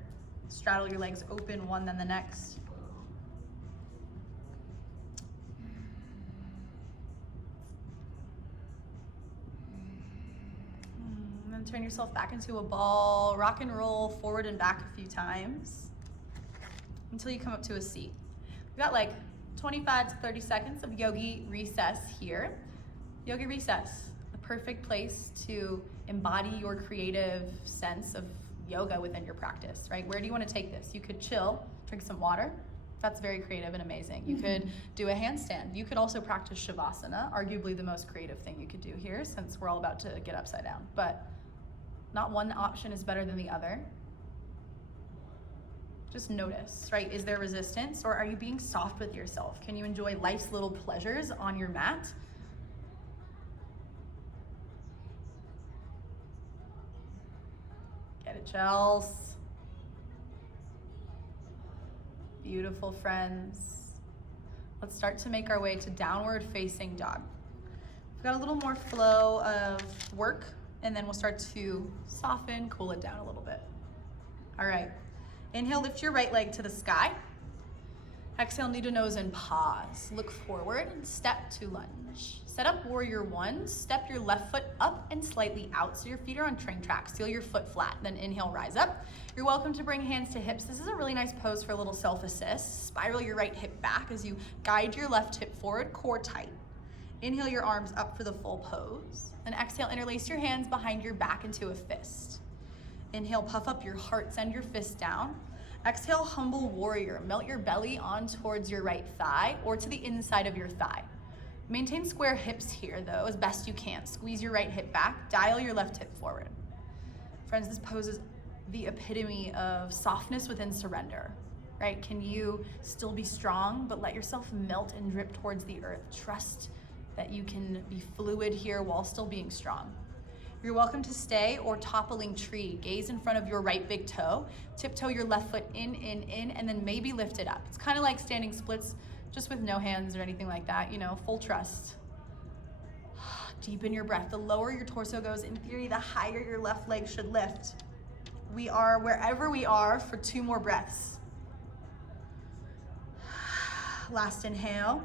Straddle your legs open, one then the next. And then turn yourself back into a ball. Rock and roll forward and back a few times until you come up to a seat. We got like 25 to 30 seconds of yogi recess here. Yogi recess, a perfect place to embody your creative sense of yoga within your practice, right? Where do you want to take this? You could chill, drink some water. That's very creative and amazing. You could do a handstand. You could also practice Shavasana, arguably the most creative thing you could do here since we're all about to get upside down. But not one option is better than the other. Just notice, right? Is there resistance or are you being soft with yourself? Can you enjoy life's little pleasures on your mat? Get it, Chels. Beautiful, friends. Let's start to make our way to downward facing dog. We've got a little more flow of work and then we'll start to soften, cool it down a little bit. All right. Inhale, lift your right leg to the sky. Exhale, knee to nose and pause. Look forward and step to lunge. Set up warrior 1. Step your left foot up and slightly out so your feet are on train tracks. Feel your foot flat. Then inhale, rise up. You're welcome to bring hands to hips. This is a really nice pose for a little self-assist. Spiral your right hip back as you guide your left hip forward, core tight. Inhale your arms up for the full pose. And exhale, interlace your hands behind your back into a fist. Inhale, puff up your heart, send your fist down. Exhale, humble warrior. Melt your belly on towards your right thigh or to the inside of your thigh. Maintain square hips here though, as best you can. Squeeze your right hip back, dial your left hip forward. Friends, this pose is the epitome of softness within surrender, right? Can you still be strong, but let yourself melt and drip towards the earth? Trust that you can be fluid here while still being strong. You're welcome to stay or toppling tree. Gaze in front of your right big toe. Tiptoe your left foot in, and then maybe lift it up. It's kind of like standing splits, just with no hands or anything like that, you know, full trust. Deepen your breath. The lower your torso goes, in theory, the higher your left leg should lift. We are wherever we are for 2 more breaths. Last inhale.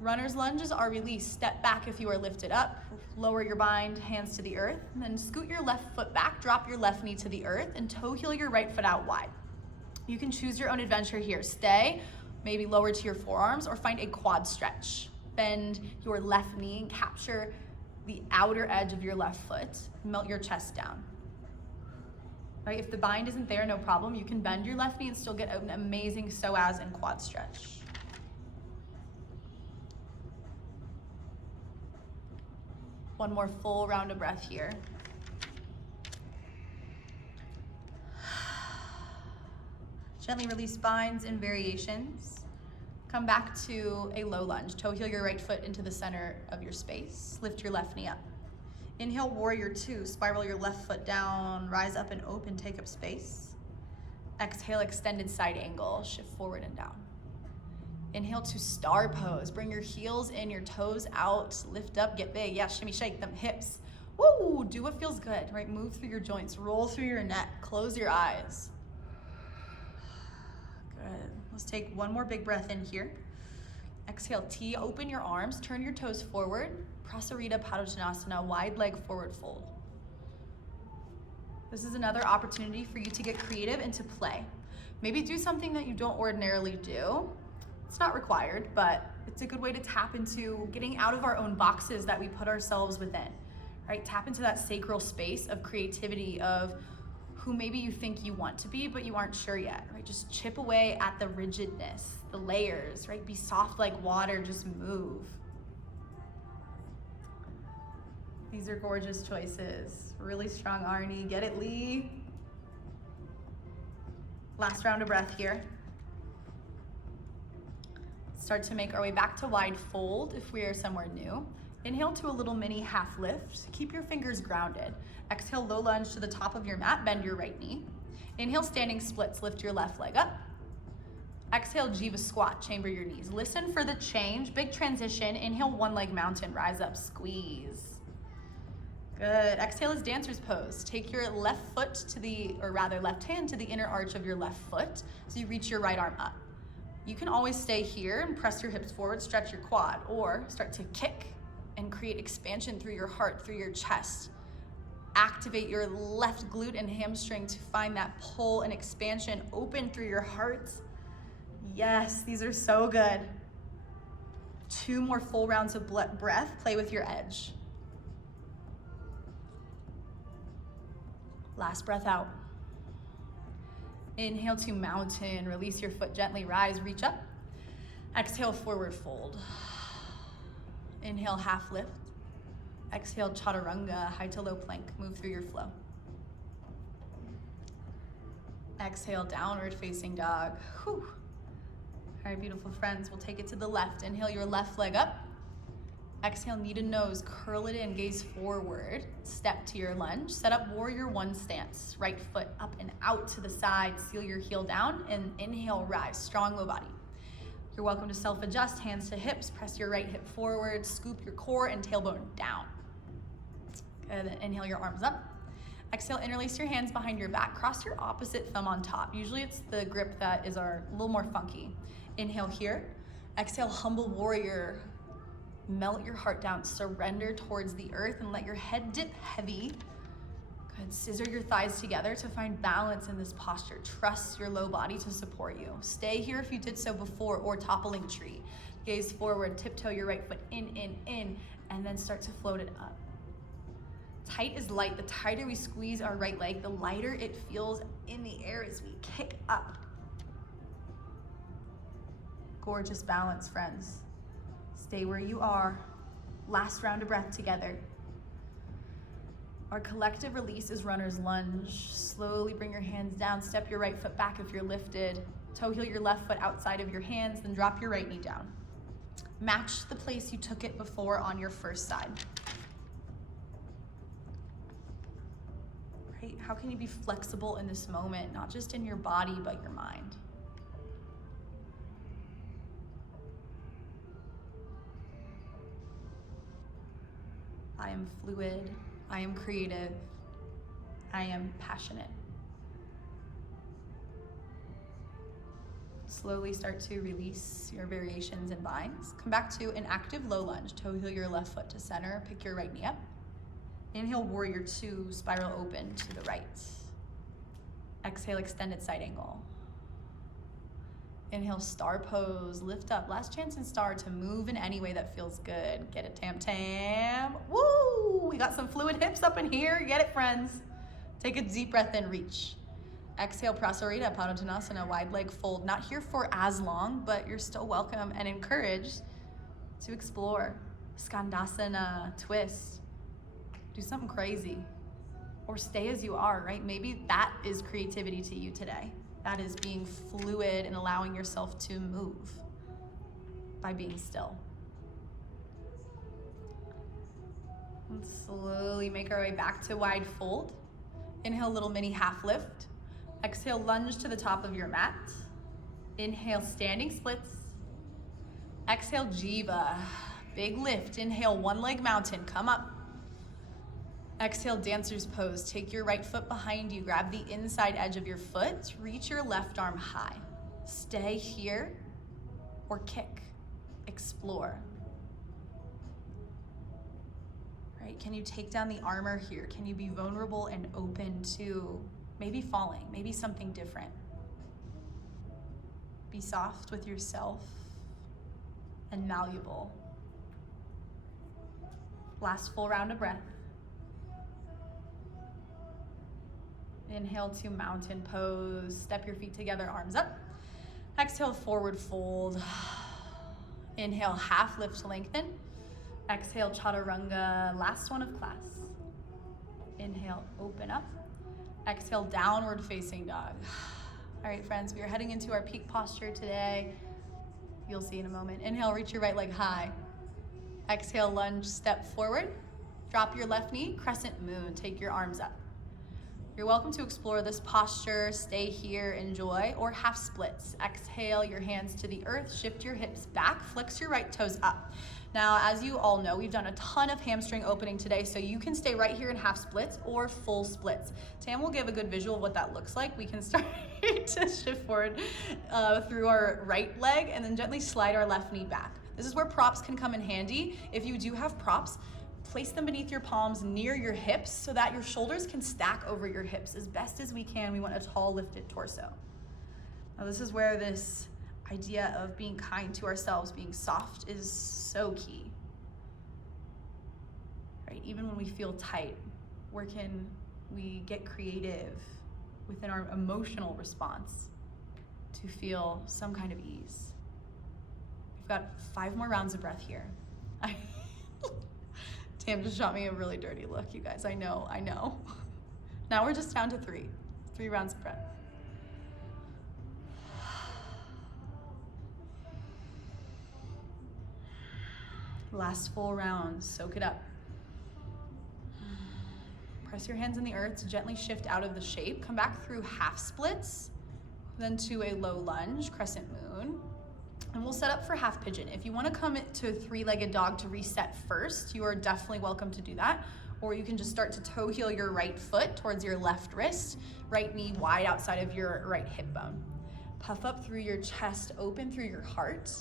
Runner's lunges are released. Step back if you are lifted up. Lower your bind, hands to the earth. And then scoot your left foot back, drop your left knee to the earth, and toe heel your right foot out wide. You can choose your own adventure here. Stay, maybe lower to your forearms, or find a quad stretch. Bend your left knee and capture the outer edge of your left foot. Melt your chest down. Right? If the bind isn't there, no problem. You can bend your left knee and still get an amazing psoas and quad stretch. One more full round of breath here. Gently release binds and variations. Come back to a low lunge. Toe heel your right foot into the center of your space. Lift your left knee up. Inhale, warrior 2. Spiral your left foot down. Rise up and open, take up space. Exhale, extended side angle. Shift forward and down. Inhale to star pose. Bring your heels in, your toes out. Lift up, get big. Yeah, shimmy, shake them hips. Woo, do what feels good, right? Move through your joints, roll through your neck, close your eyes. Good. Let's take one more big breath in here. Exhale, T, open your arms, turn your toes forward. Prasarita Padottanasana, wide leg forward fold. This is another opportunity for you to get creative and to play. Maybe do something that you don't ordinarily do. It's not required, but it's a good way to tap into getting out of our own boxes that we put ourselves within, right? Tap into that sacral space of creativity, of who maybe you think you want to be, but you aren't sure yet, right? Just chip away at the rigidness, the layers, right? Be soft like water, just move. These are gorgeous choices. Really strong, Arnie. Get it, Lee. Last round of breath here. Start to make our way back to wide fold if we are somewhere new. Inhale to a little mini half lift. Keep your fingers grounded. Exhale, low lunge to the top of your mat, bend your right knee. Inhale, standing splits, lift your left leg up. Exhale, Jiva squat, chamber your knees. Listen for the change, big transition. Inhale, one leg mountain, rise up, squeeze. Good, exhale is dancer's pose. Take your left foot to the, or rather left hand to the inner arch of your left foot, so you reach your right arm up. You can always stay here and press your hips forward, stretch your quad, or start to kick and create expansion through your heart, through your chest. Activate your left glute and hamstring to find that pull and expansion. Open through your heart. Yes, these are so good. 2 more full rounds of breath. Play with your edge. Last breath out. Inhale to mountain. Release your foot gently. Rise, reach up. Exhale, forward fold. Inhale, half lift. Exhale, chaturanga, high to low plank. Move through your flow. Exhale, downward facing dog. Whew. All right, beautiful friends, we'll take it to the left. Inhale your left leg up. Exhale, knee to nose, curl it in, gaze forward. Step to your lunge. Set up warrior 1 stance. Right foot up and out to the side. Seal your heel down and inhale, rise. Strong low body. You're welcome to self-adjust, hands to hips. Press your right hip forward. Scoop your core and tailbone down. Good, then inhale your arms up. Exhale, interlace your hands behind your back. Cross your opposite thumb on top. Usually it's the grip that is a little more funky. Inhale here. Exhale, humble warrior. Melt your heart down, surrender towards the earth and let your head dip heavy. Good, scissor your thighs together to find balance in this posture. Trust your low body to support you. Stay here if you did so before, or toppling tree. Gaze forward, tiptoe your right foot in, and then start to float it up. Tight is light. The tighter we squeeze our right leg, the lighter it feels in the air as we kick up. Gorgeous balance, friends. Stay where you are. Last round of breath together. Our collective release is runner's lunge. Slowly bring your hands down. Step your right foot back if you're lifted. Toe heel your left foot outside of your hands, then drop your right knee down. Match the place you took it before on your first side. Right? How can you be flexible in this moment, not just in your body, but your mind? I am fluid, I am creative, I am passionate. Slowly start to release your variations and binds. Come back to an active low lunge. Toe heel your left foot to center, pick your right knee up. Inhale, warrior 2, spiral open to the right. Exhale, extended side angle. Inhale, star pose, lift up. Last chance in star to move in any way that feels good. Get it, tam tam. Woo! We got some fluid hips up in here. Get it, friends. Take a deep breath in, reach. Exhale, prasarita, padottanasana, wide leg fold. Not here for as long, but you're still welcome and encouraged to explore. Skandasana, twist. Do something crazy. Or stay as you are, right? Maybe that is creativity to you today. That is being fluid and allowing yourself to move by being still. And slowly make our way back to wide fold. Inhale, little mini half lift. Exhale, lunge to the top of your mat. Inhale, standing splits. Exhale, Jiva. Big lift. Inhale, 1 leg mountain. Come up. Exhale, dancer's pose. Take your right foot behind you. Grab the inside edge of your foot. Reach your left arm high. Stay here or kick. Explore. Right? Can you take down the armor here? Can you be vulnerable and open to maybe falling, maybe something different? Be soft with yourself and malleable. Last full round of breath. Inhale to mountain pose. Step your feet together, arms up. Exhale, forward fold. Inhale, half lift, lengthen. Exhale, chaturanga, last one of class. Inhale, open up. Exhale, downward facing dog. All right, friends, we are heading into our peak posture today. You'll see in a moment. Inhale, reach your right leg high. Exhale, lunge, step forward. Drop your left knee, crescent moon. Take your arms up. You're welcome to explore this posture, stay here, enjoy, or half splits. Exhale, your hands to the earth, shift your hips back, flex your right toes up. Now, as you all know, we've done a ton of hamstring opening today, so you can stay right here in half splits or full splits. Tam will give a good visual of what that looks like. We can start to shift forward through our right leg and then gently slide our left knee back. This is where props can come in handy. If you do have props, place them beneath your palms near your hips so that your shoulders can stack over your hips as best as we can. We want a tall, lifted torso. Now, this is where this idea of being kind to ourselves, being soft, is so key. Right? Even when we feel tight, where can we get creative within our emotional response to feel some kind of ease? We've got 5 more rounds of breath here. Tam just shot me a really dirty look, you guys. I know. Now we're just down to 3 rounds of breath. Last full round, soak it up. Press your hands in the earth to gently shift out of the shape. Come back through half splits, then to a low lunge, crescent moon. And we'll set up for half pigeon. If you want to come to a 3-legged dog to reset first, you are definitely welcome to do that. Or you can just start to toe heel your right foot towards your left wrist, right knee wide outside of your right hip bone. Puff up through your chest, open through your heart,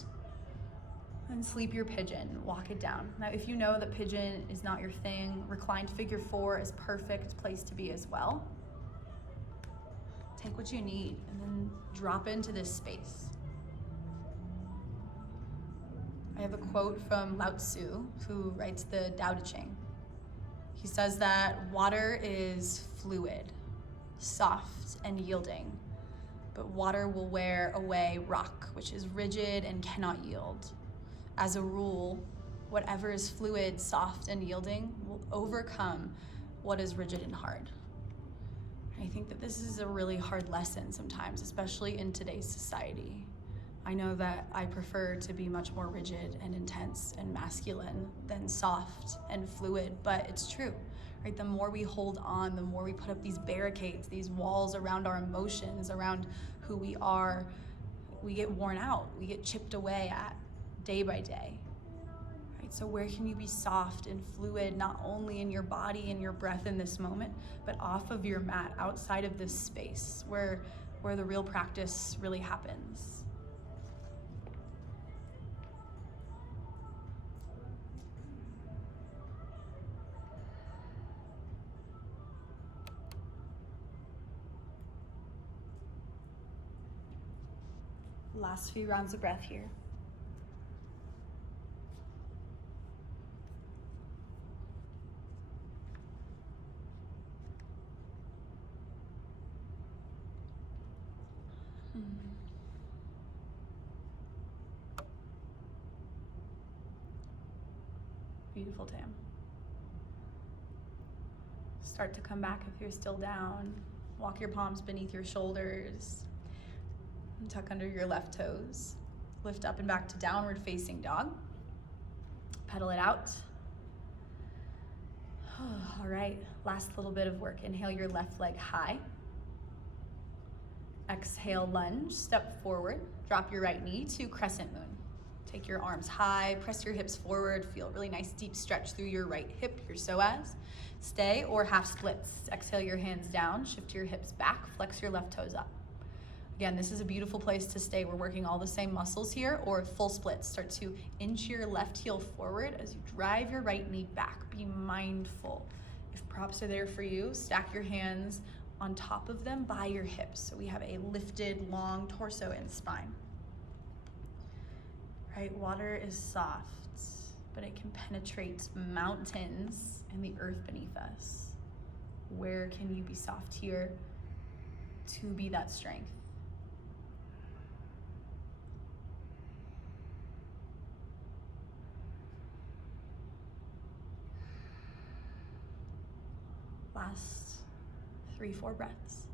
and sleep your pigeon. Walk it down. Now, if you know that pigeon is not your thing, reclined figure 4 is perfect place to be as well. Take what you need and then drop into this space. I have a quote from Lao Tzu, who writes the Tao Te Ching. He says that water is fluid, soft, and yielding, but water will wear away rock, which is rigid and cannot yield. As a rule, whatever is fluid, soft, and yielding will overcome what is rigid and hard. I think that this is a really hard lesson sometimes, especially in today's society. I know that I prefer to be much more rigid and intense and masculine than soft and fluid, but it's true, right? The more we hold on, the more we put up these barricades, these walls around our emotions, around who we are, we get worn out, we get chipped away at day by day, right? So where can you be soft and fluid, not only in your body and your breath in this moment, but off of your mat, outside of this space where the real practice really happens? Last few rounds of breath here. Beautiful, Tam. Start to come back if you're still down. Walk your palms beneath your shoulders. And tuck under your left toes. Lift up and back to downward facing dog. Pedal it out. All right, last little bit of work. Inhale your left leg high. Exhale, lunge, step forward. Drop your right knee to crescent moon. Take your arms high, press your hips forward. Feel a really nice deep stretch through your right hip, your psoas. Stay or half splits. Exhale your hands down, shift your hips back, flex your left toes up. Again, this is a beautiful place to stay. We're working all the same muscles here, or full splits. Start to inch your left heel forward as you drive your right knee back. Be mindful. If props are there for you, stack your hands on top of them by your hips. So we have a lifted, long torso and spine. Right, water is soft, but it can penetrate mountains and the earth beneath us. Where can you be soft here to be that strength. Last 3-4 breaths.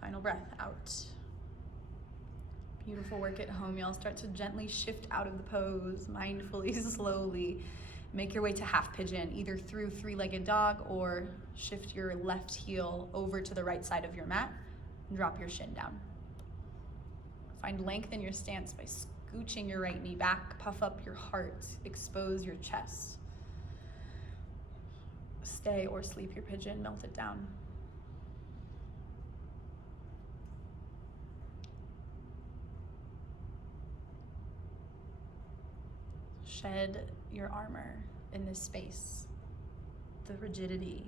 Final breath out. Beautiful work at home, y'all. Start to gently shift out of the pose, mindfully, slowly. Make your way to half pigeon, either through 3-legged dog or shift your left heel over to the right side of your mat and drop your shin down. Find length in your stance by scooching your right knee back, puff up your heart, expose your chest. Stay or sleep your pigeon, melt it down. Shed your armor in this space, the rigidity,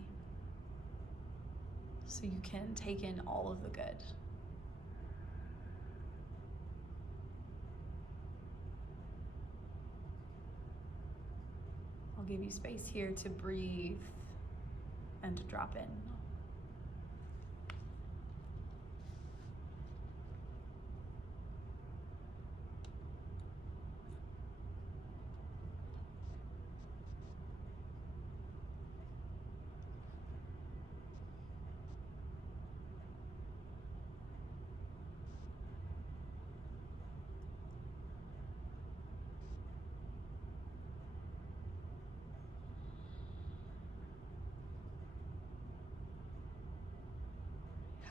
so you can take in all of the good. I'll give you space here to breathe and to drop in.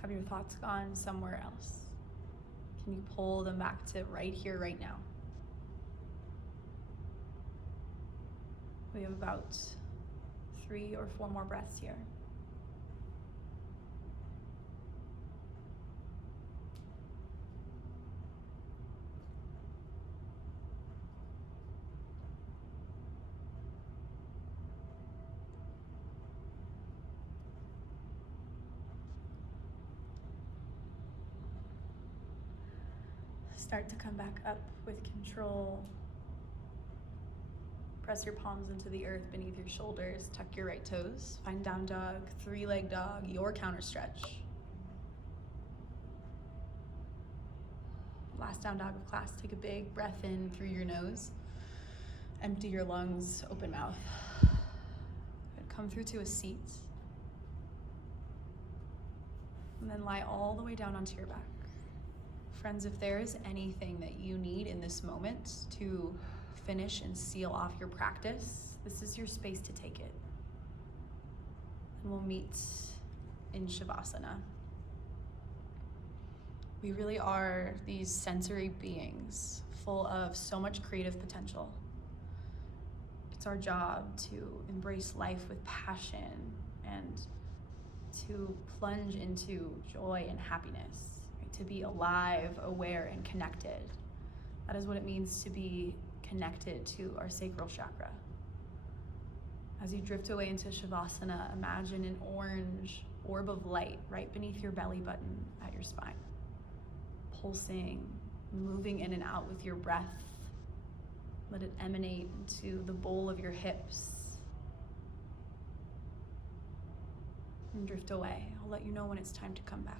Have your thoughts gone somewhere else? Can you pull them back to right here, right now? We have about 3 or 4 more breaths here. Start to come back up with control. Press your palms into the earth beneath your shoulders. Tuck your right toes. Find down dog, 3-leg dog, your counter stretch. Last down dog of class. Take a big breath in through your nose. Empty your lungs, open mouth. Good. Come through to a seat. And then lie all the way down onto your back. Friends, if there is anything that you need in this moment to finish and seal off your practice, this is your space to take it. And we'll meet in Shavasana. We really are these sensory beings full of so much creative potential. It's our job to embrace life with passion and to plunge into joy and happiness. To be alive, aware, and connected. That is what it means to be connected to our sacral chakra. As you drift away into Shavasana, imagine an orange orb of light right beneath your belly button at your spine. Pulsing, moving in and out with your breath. Let it emanate into the bowl of your hips. And drift away. I'll let you know when it's time to come back.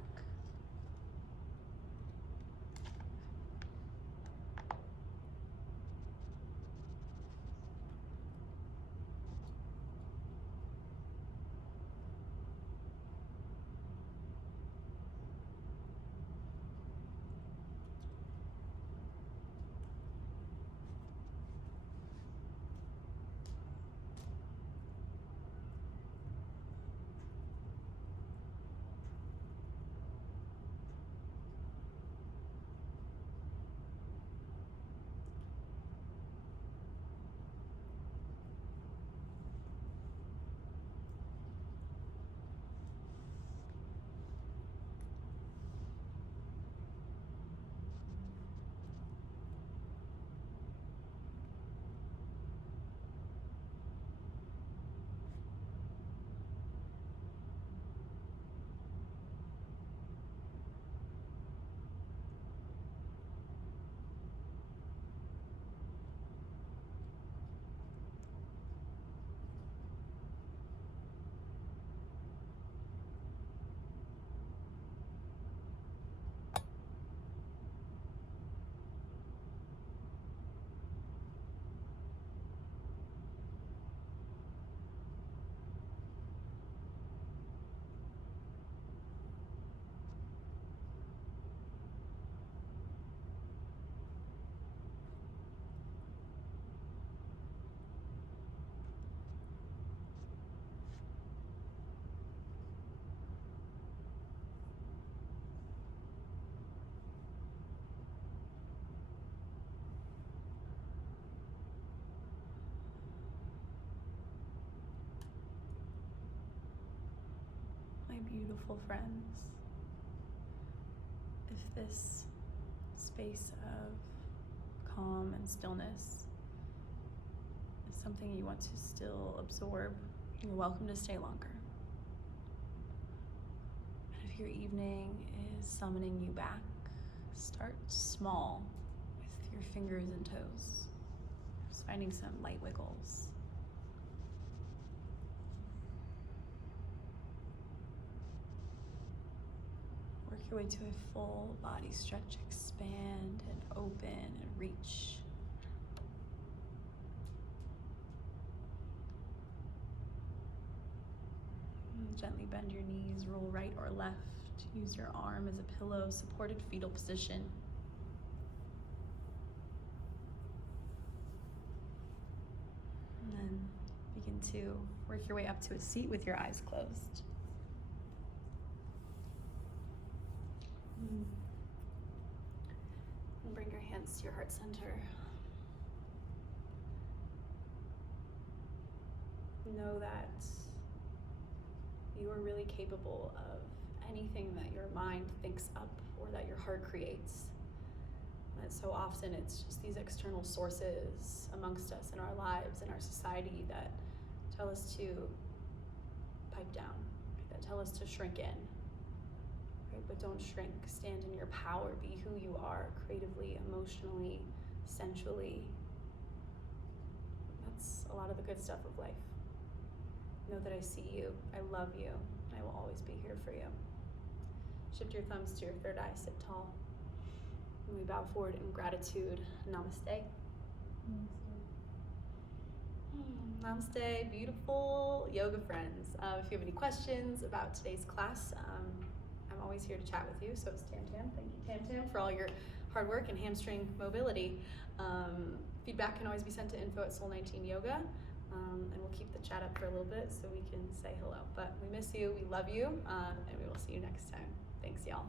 beautiful friends, if this space of calm and stillness is something you want to still absorb, you're welcome to stay longer. And if your evening is summoning you back, start small with your fingers and toes. Just finding some light wiggles. Work your way to a full body stretch, expand and open and reach. And gently bend your knees, roll right or left. Use your arm as a pillow, supported fetal position. And then begin to work your way up to a seat with your eyes closed. And bring your hands to your heart center. Know that you are really capable of anything that your mind thinks up or that your heart creates. And so often it's just these external sources amongst us in our lives, in our society, that tell us to pipe down, right? That tell us to shrink in. But don't shrink. Stand in your power. Be who you are, creatively, emotionally, sensually. That's a lot of the good stuff of life. Know that I see you. I love you. I will always be here for you. Shift your thumbs to your third eye. Sit tall. And we bow forward in gratitude. Namaste. Namaste, beautiful yoga friends. If you have any questions about today's class, I'm always here to chat with you. So is Tam Tam. Thank you, Tam Tam, for all your hard work and hamstring mobility. Feedback can always be sent to info@Soul19Yoga, and we'll keep the chat up for a little bit so we can say hello. But we miss you, we love you, and we will see you next time. Thanks, y'all.